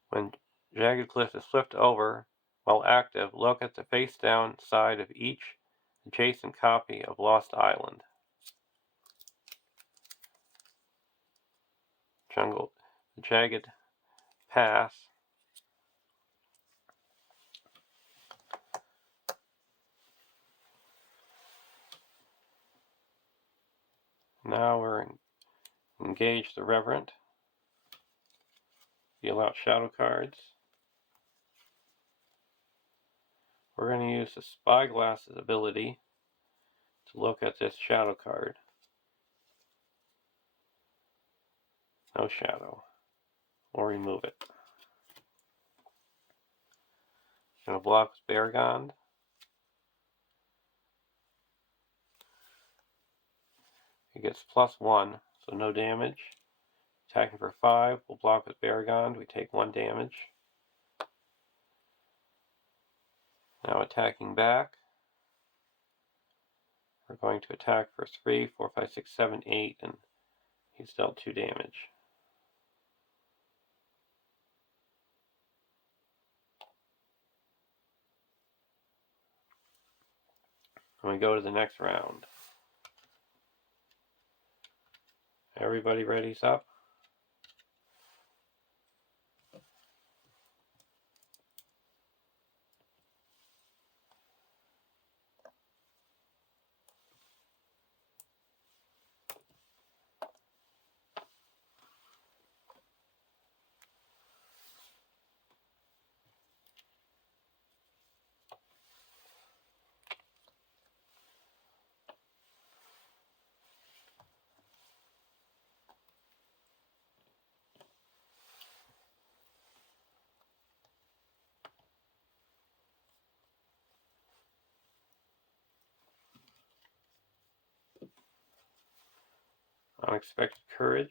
When Jagged Cliff is flipped over while active, look at the face-down side of each adjacent copy of Lost Island. Jungle, Jagged Pass. Now we're engage the Reverend. Deal out shadow cards. We're going to use the Spyglass's ability to look at this shadow card. No shadow. Or remove it. Going to block with Baragond. He gets +1, so no damage. Attacking for 5, we'll block with Baragond. We take 1 damage. Now attacking back. We're going to attack for 3, 4, 5, 6, 7, 8, and he's dealt 2 damage. And we go to the next round. Everybody ready's up? Unexpected Courage.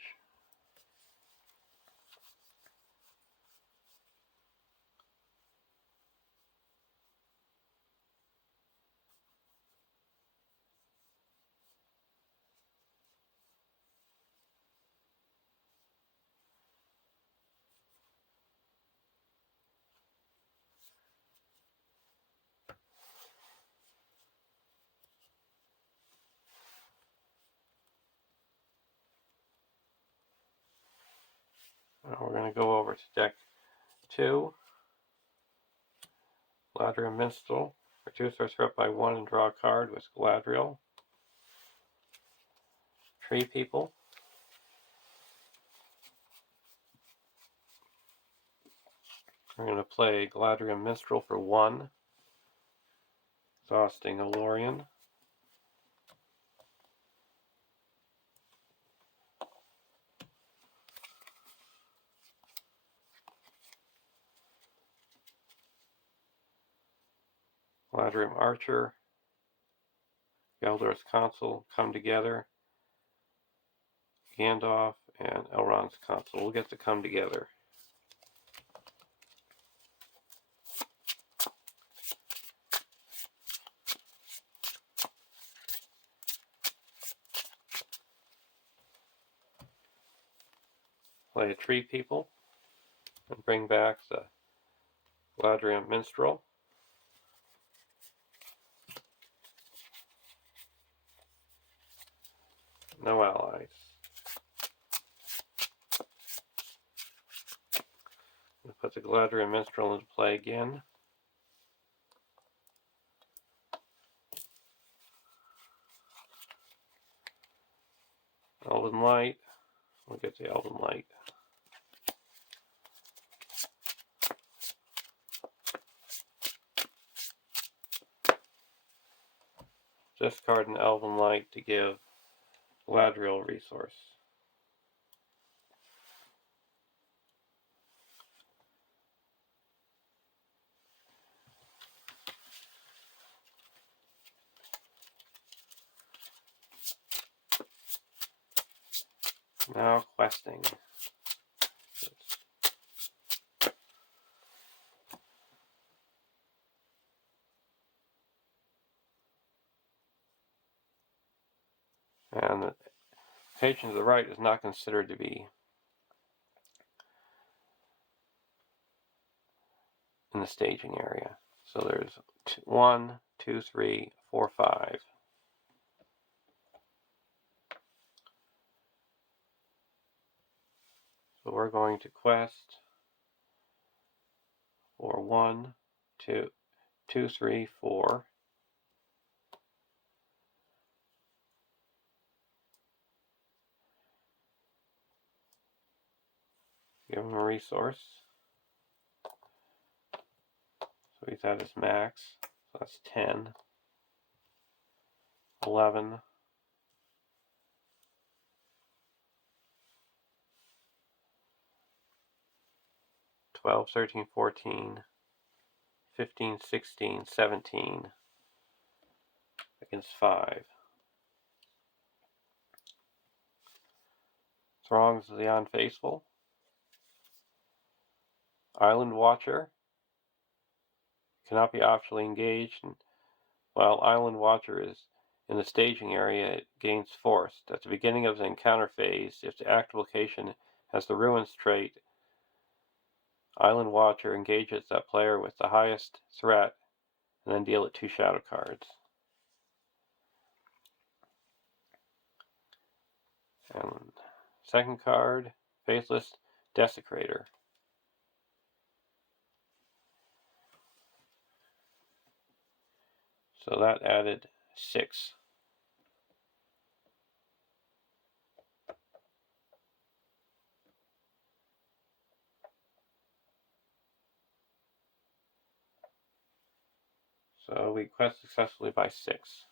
Now we're going to go over to deck 2. Galadriel Minstrel. Reduce our threat by 1 and draw a card with Galadriel. Tree People. We're going to play Galadriel Minstrel for 1. Exhausting Elorian. Galadrim Archer, Galdor's Consul come together. Gandalf and Elrond's Consul will get to come together. Play a Tree People and bring back the Galadriel Minstrel. No allies. We'll put the Galadriel Minstrel into play again. Elven Light. We'll get the Elven Light. Discard an Elven Light to give Galadriel a resource. Now questing. And the location to the right is not considered to be in the staging area. So there's 1, 2, 3, 4, 5. So we're going to quest for 1, 2, 2, 3, 4. Give him a resource. So he's at his max. So that's 10, 11, 12, 13, 14, 15, 16, 17 against 5. Throngs of the Unfaithful. Island Watcher. Cannot be optionally engaged. And while Island Watcher is in the staging area, it gains force. At the beginning of the encounter phase, if the active location has the Ruins trait, Island Watcher engages that player with the highest threat and then deal it 2 shadow cards. And second card, Faithless Desecrator. So that added 6. So we quest successfully by 6.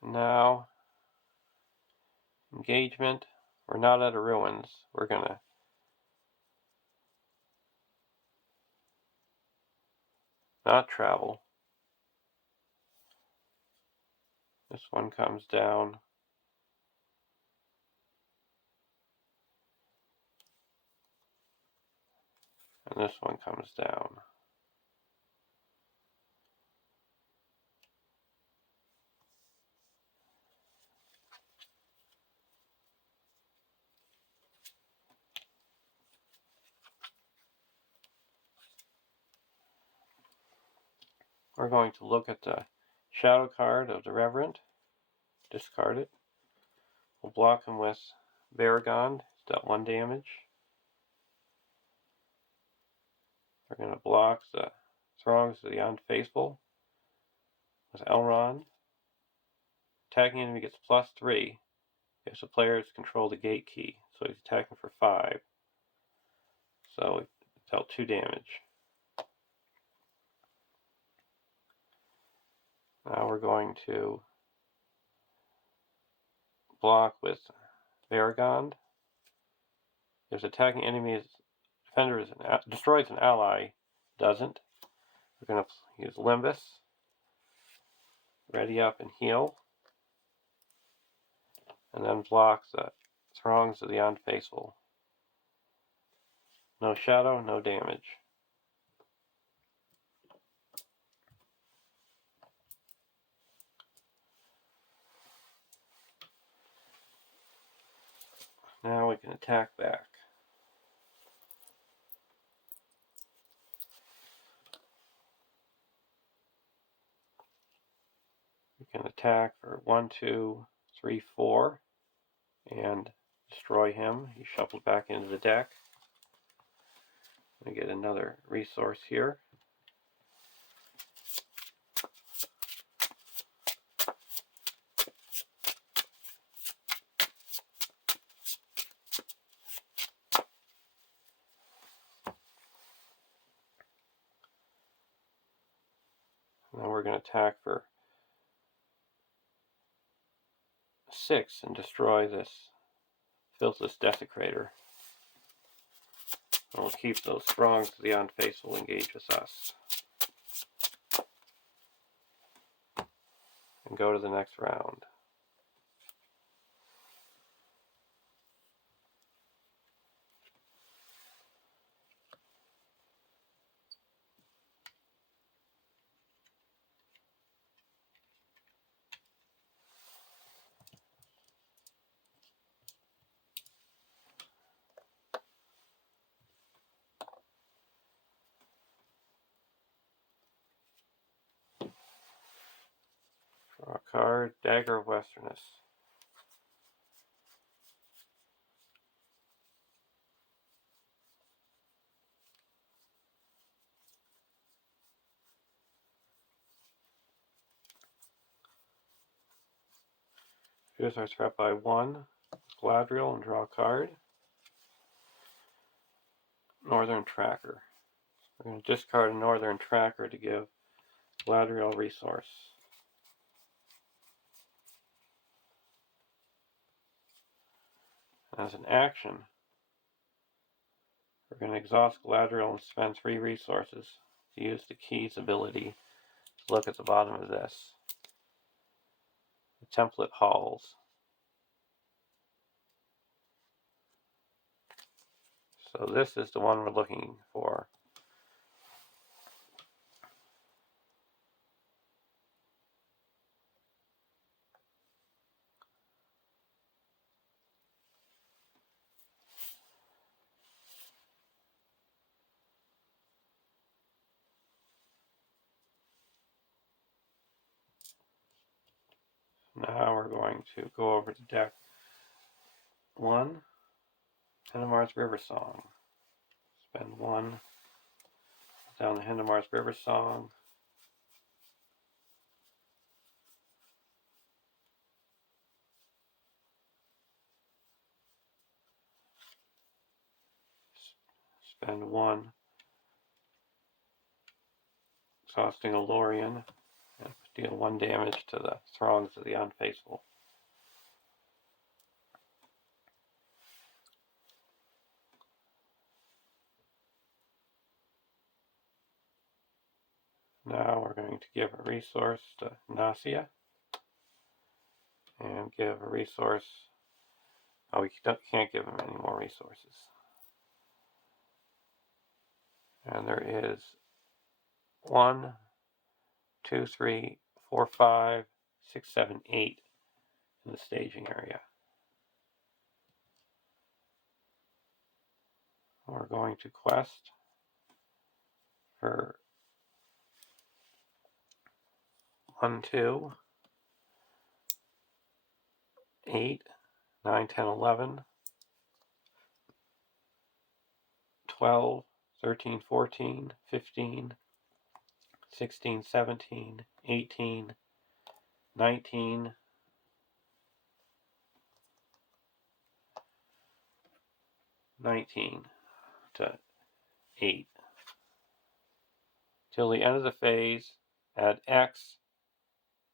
Now, engagement. We're not at a Ruins. We're gonna not travel. This one comes down. And this one comes down. We're going to look at the shadow card of the Reverend. Discard it. We'll block him with Baragond. He's dealt 1 damage. We're going to block the Throngs of the Unfaithful with Elrond. Attacking enemy gets +3 Okay, so players control the gate key, so he's attacking for 5. So it dealt 2 damage. Now we're going to block with Varagond. There's attacking enemies, defenders, destroys an ally, doesn't. We're going to use Limbus. Ready up and heal. And then block the Throngs of the Unfaithful. No shadow, no damage. Now we can attack back. We can attack for 1, 2, 3, 4 and destroy him. He's shuffled back into the deck. We get another resource here. And then we're going to attack for 6 and destroy this Filthless Desecrator. And we'll keep those Throngs of the Unfaithful engaged with us. And go to the next round. Draw a card, Dagger of Westerness. Reduce our threat by 1. Galadriel and draw a card. Northern Tracker. We're going to discard a Northern Tracker to give Galadriel resource. As an action, we're going to exhaust Galadriel and spend 3 resources to use the Key's ability to look at the bottom of this. The Template Halls. So this is the one we're looking for. Now we're going to go over to deck 1, Hindamar's River Song. Spend 1 down the Hindamar's River Song. Spend 1 exhausting a Lorien and deal 1 damage to the Throngs of the Unfaithful. Now we're going to give a resource to Nasia and give a resource. Oh, we can't give him any more resources. And there is 1, 2, 3, 4, 5, 6, 7, 8 in the staging area. We're going to quest for 1, 2, 8, 9, 10, 11, 12, 13, 14, 15, 16, 17, 18, 19, 19 to 8. Till the end of the phase, add X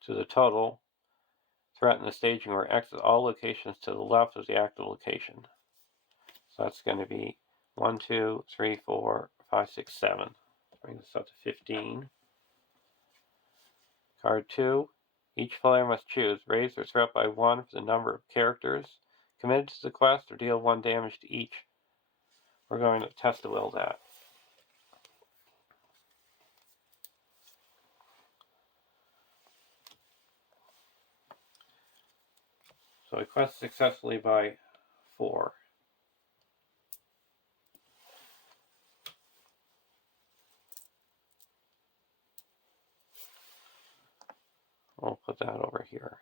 to the total. Threaten the staging where X is all locations to the left of the active location. So that's going to be 1, 2, 3, 4, 5, 6, 7. Bring this up to 15. Card 2. Each player must choose raise their threat by 1 for the number of characters committed to the quest or deal 1 damage to each. We're going to test the will that. So we quest successfully by 4. We'll put that over here.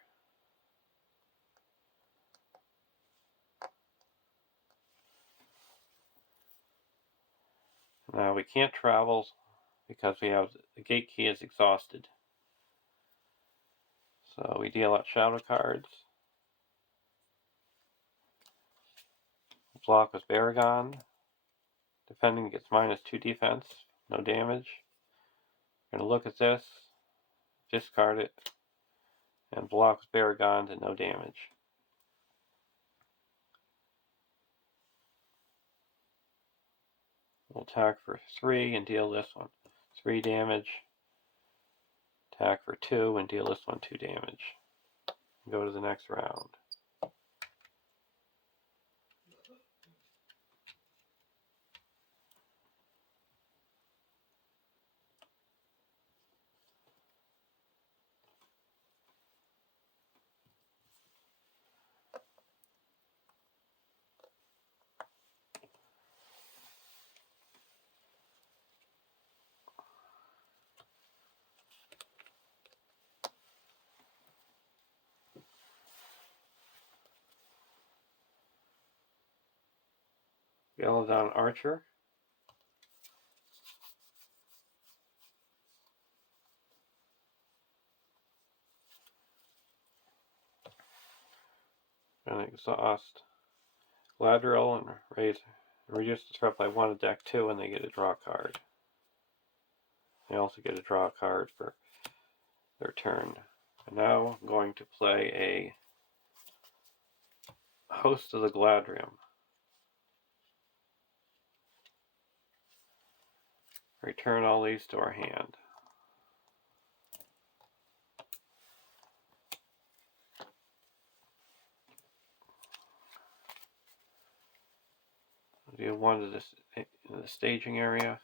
Now we can't travel because we have the gate key is exhausted. So we deal out shadow cards. Block with Baragon. Defending gets -2 defense, no damage. We're going to look at this, discard it, and block with Baragon to no damage. We'll attack for 3 and deal this one 3 damage. Attack for 2 and deal this one 2 damage. Go to the next round. Yellowdown Archer. Gonna exhaust Gladriel and reduce the threat by 1 to deck 2, and they get a draw card. They also get a draw card for their turn. And now I'm going to play a Host of the Gladrium. Return all these to our hand. Deal 1 to this in the staging area.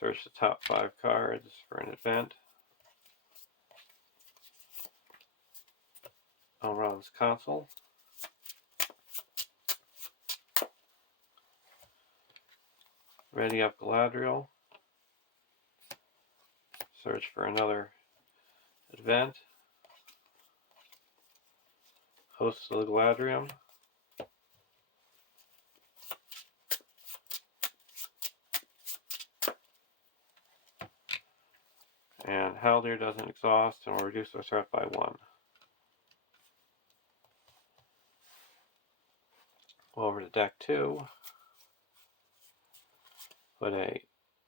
Search the top 5 cards for an event. Elrond's Console. Ready up Galadriel. Search for another event. Host of the Galadrium. And Haldir doesn't exhaust and will reduce their threat by 1. Go over to deck 2. Put a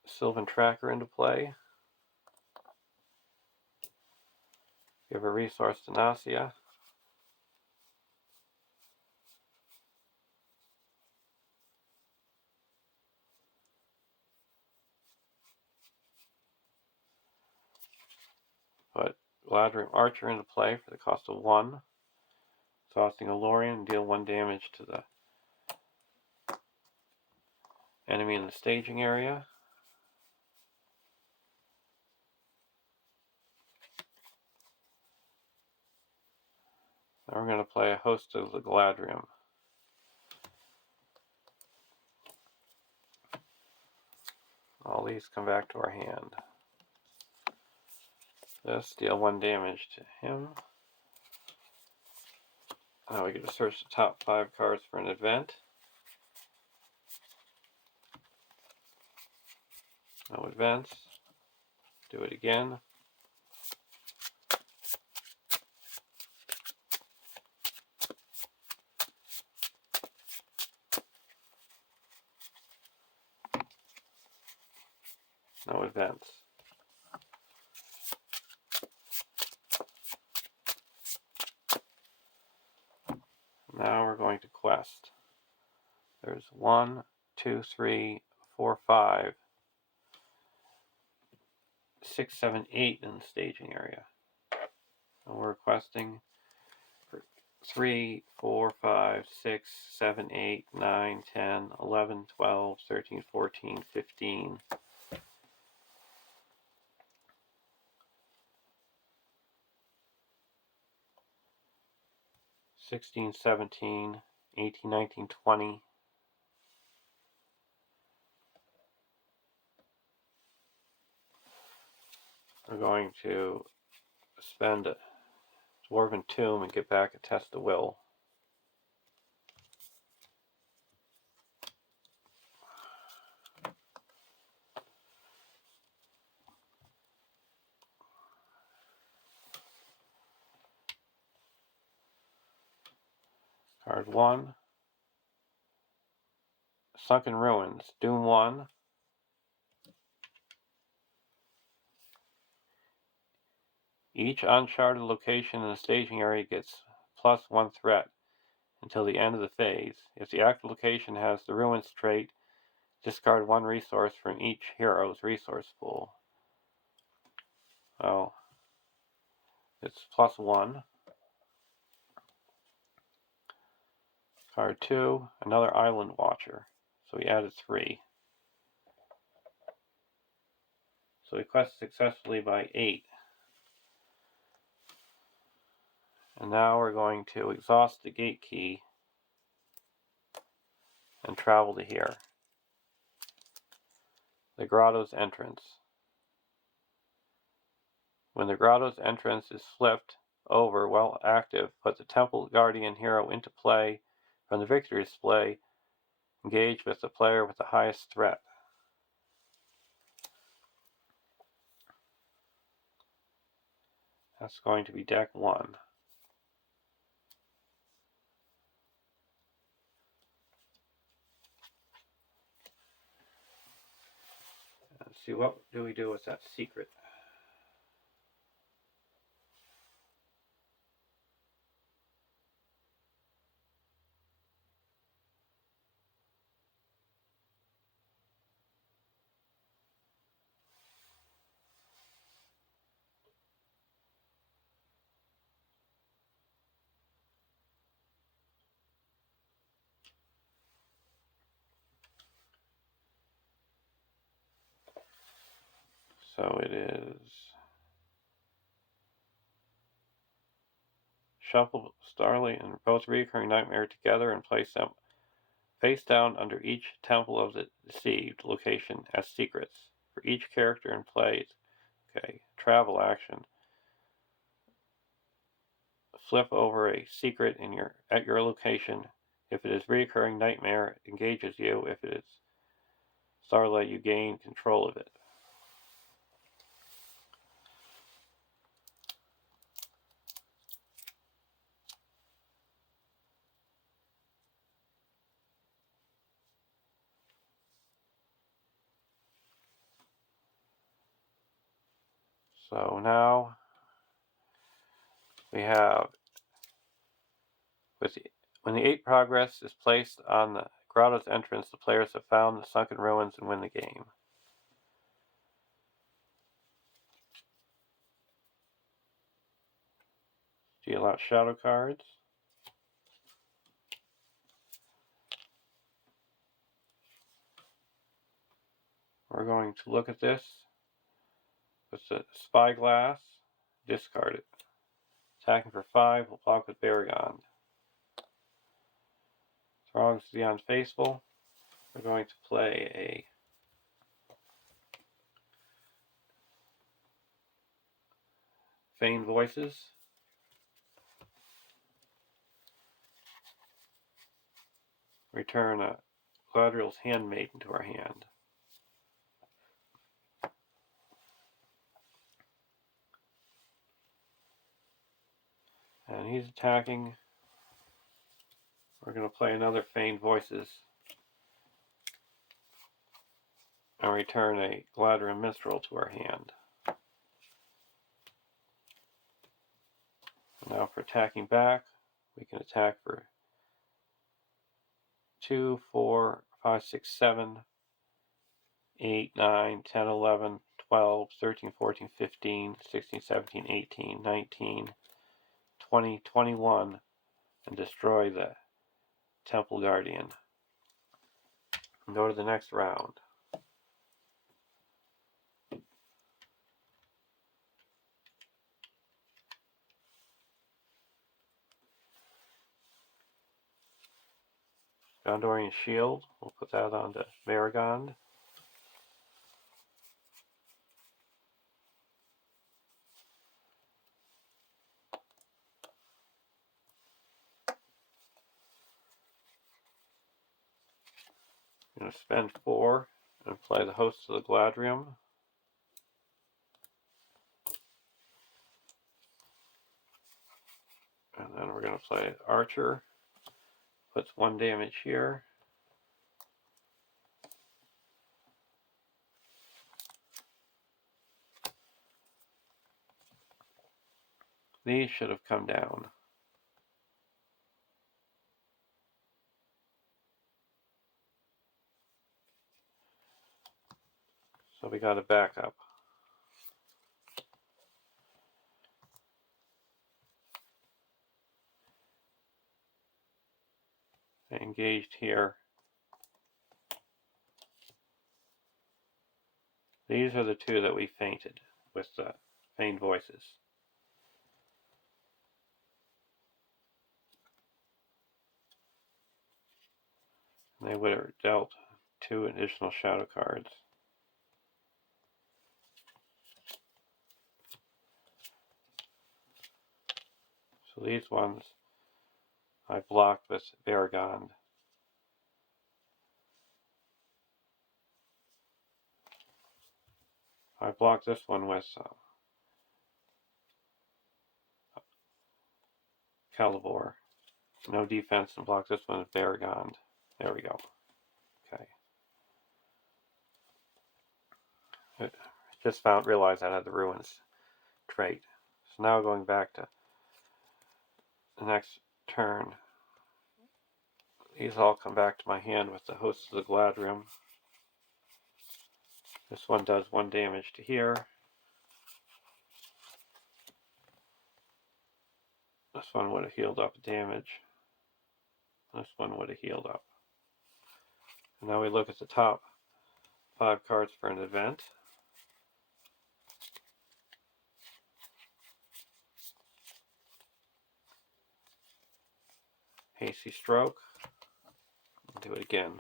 Sylvan Tracker into play. Give a resource to Nasia. Put Galadriel Archer into play for the cost of 1. Exhausting a Lorien and deal 1 damage to the enemy in the staging area. Now we're going to play a Host of the Galadrium. All these come back to our hand. This, deal 1 damage to him. Now we get to search the top 5 cards for an event. No events. Do it again. no events. Now we're going to quest. There's 1, 2, 3, 4, 5, 6, 7, 8 in the staging area. And we're questing for 3, 4, 5, 6, 7, 8, 9, 10, 11, 12, 13, 14, 15. 16, 17, 18, 19, 20. We're going to spend a Dwarven Tomb and get back a Test of Will. Card 1. Sunken Ruins. Doom 1. Each uncharted location in the staging area gets +1 threat until the end of the phase. If the active location has the Ruins trait, discard 1 resource from each hero's resource pool. Oh, it's +1. Card 2, another Island Watcher. So we added 3. So we quest successfully by 8. And now we're going to exhaust the gate key and travel to here. The Grotto's entrance. When the Grotto's entrance is flipped over while active, put the Temple Guardian hero into play from the victory display. Engage with the player with the highest threat. That's going to be deck 1. Let's see, what do we do with that secret? So it is shuffle Starlight and both Recurring Nightmare together and place them face down under each Temple of the Deceived location as secrets. For each character in play, okay, travel action. Flip over a secret at your location. If it is Recurring Nightmare, it engages you. If it is Starlight, you gain control of it. So now we have, when the 8 progress is placed on the Grotto's entrance, the players have found the sunken ruins and win the game. Deal out shadow cards. We're going to look at this with the Spyglass, discard it. Attacking for 5, we'll block with Baragon. Throng's the Unfaithful. We're going to play a Feigned Voices. Return a Galadriel's Handmaiden to our hand. And he's attacking. We're going to play another Feigned Voices. and return a Galadriel Minstrel to our hand. Now for attacking back, we can attack for 2, 4, 5, 6, 7, 8, 9, 10, 11, 12, 13, 14, 15, 16, 17, 18, 19, 20, 21, and destroy the Temple Guardian. And go to the next round. Gondorian Shield, we'll put that onto Varagond. I'm going to spend 4 and play the Host of the Gladrium. And then we're going to play Archer. Puts 1 damage here. These should have come down. So we got a backup. Engaged here. These are the 2 that we fainted with the feigned voices. And they would have dealt 2 additional shadow cards. So these ones I blocked with Varagond. I blocked this one with Calibor. No defense, and block this one with Varagond. There we go. Okay. Just realized I had the Ruins trait. So now going back to the next turn. These all come back to my hand with the Host of the Gladrium. This one does 1 damage to here. This one would have healed up damage. This one would have healed up. And now we look at the top 5 cards for an event. Hasty Stroke. Do it again.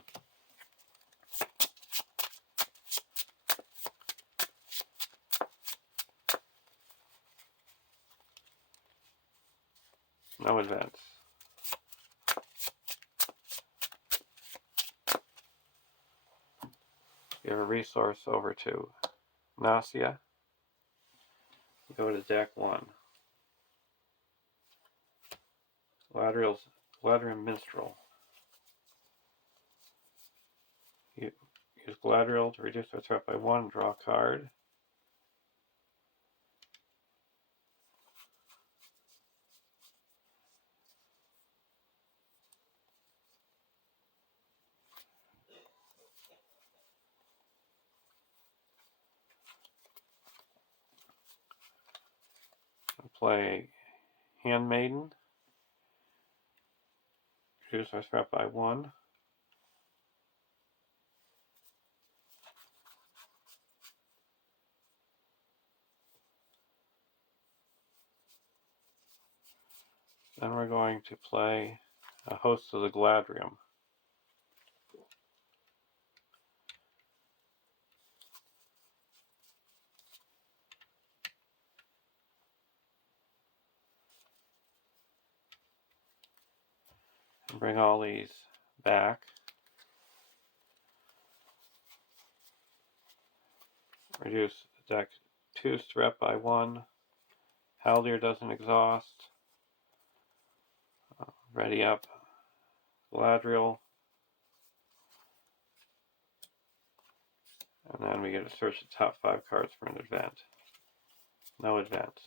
No events. Give a resource over to Nausea. Go to deck 1. Galadriel Minstrel. Use Galadriel to reduce their threat by 1, draw a card. Play Handmaiden. Reduce our threat by 1. Then we're going to play a Host of the Gladrium. And bring all these back. Reduce deck 2's threat by 1. Haldir doesn't exhaust. Ready up Galadriel. And then we get to search the top 5 cards for an event. No events.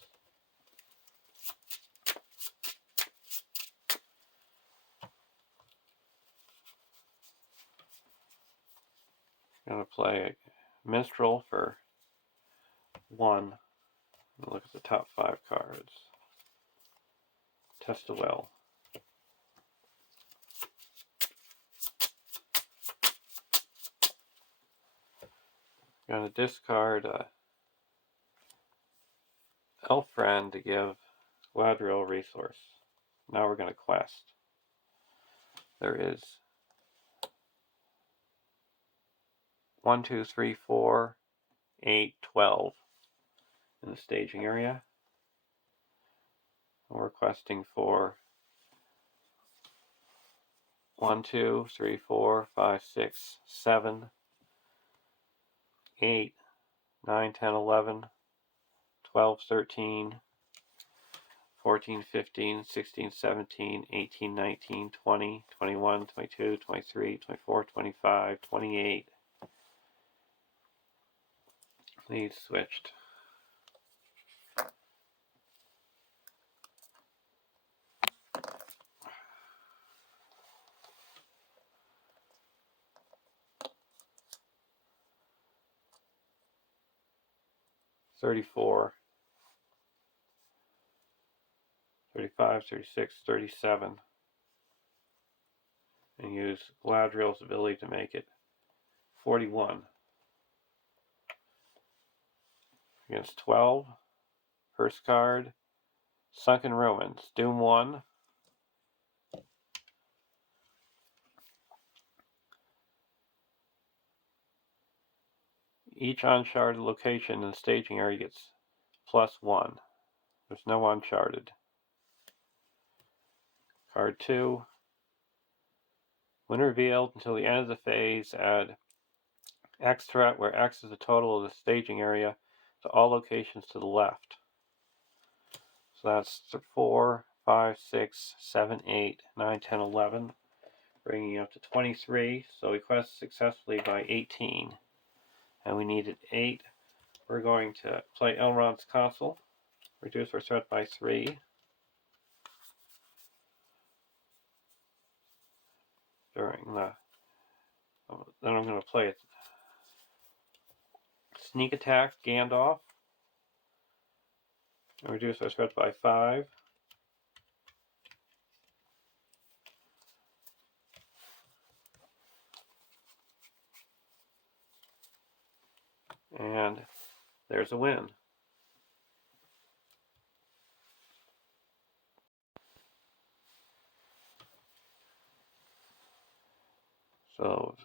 I'm going to play a Minstrel for 1. Look at the top 5 cards. Test a well. I'm going to discard Elf Friend to give Galadriel resource. Now we're going to quest. There is 1, 2, 3, 4, 8, 12 in the staging area. And we're questing for 1, 2, 3, 4, 5, 6, 7, 8, 9, 10, 11, 12, 13, 14, 15, 16, 17, 18, 19, 20, 21, 22, 23, 24, 25, 28. These switched. $34, $35, $36, $37, and use Galadriel's ability to make it $41. Against 12, first card, Sunken Ruins, Doom 1. Each uncharted location in the staging area gets +1. There's no uncharted. Card 2. When revealed until the end of the phase, add X threat, where X is the total of the staging area, to all locations to the left. So that's 4, 5, 6, 7, 8, 9, 10, 11, bringing up to 23. So we quest successfully by 18. And we needed 8. We're going to play Elrond's Castle, reduce our threat by 3. Then I'm going to play Sneak Attack, Gandalf, and reduce our threat by 5. And there's a win. So,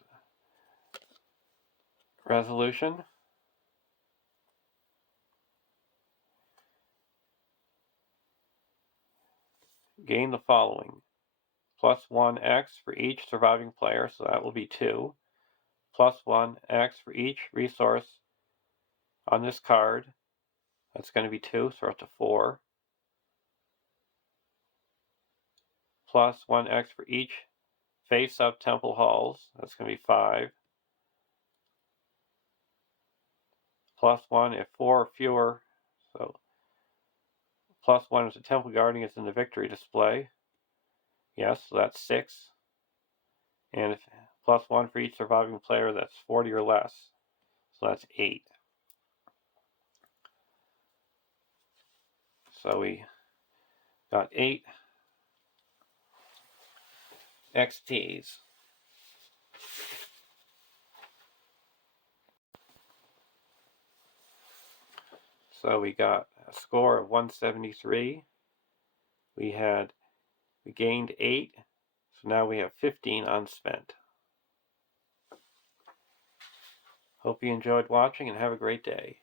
resolution. Gain the following. +1x for each surviving player, so that will be 2. +1x for each resource on this card. That's going to be 2, so we're up to 4. +1x for each face-up temple halls. That's going to be 5. +1 if 4 or fewer. So +1 if the temple guardian is in the victory display. Yes, so that's 6. And if +1 for each surviving player, that's 40 or less. So that's 8. So we got 8 XPs. So we got a score of 173. We gained 8. So now we have 15 unspent. Hope you enjoyed watching and have a great day.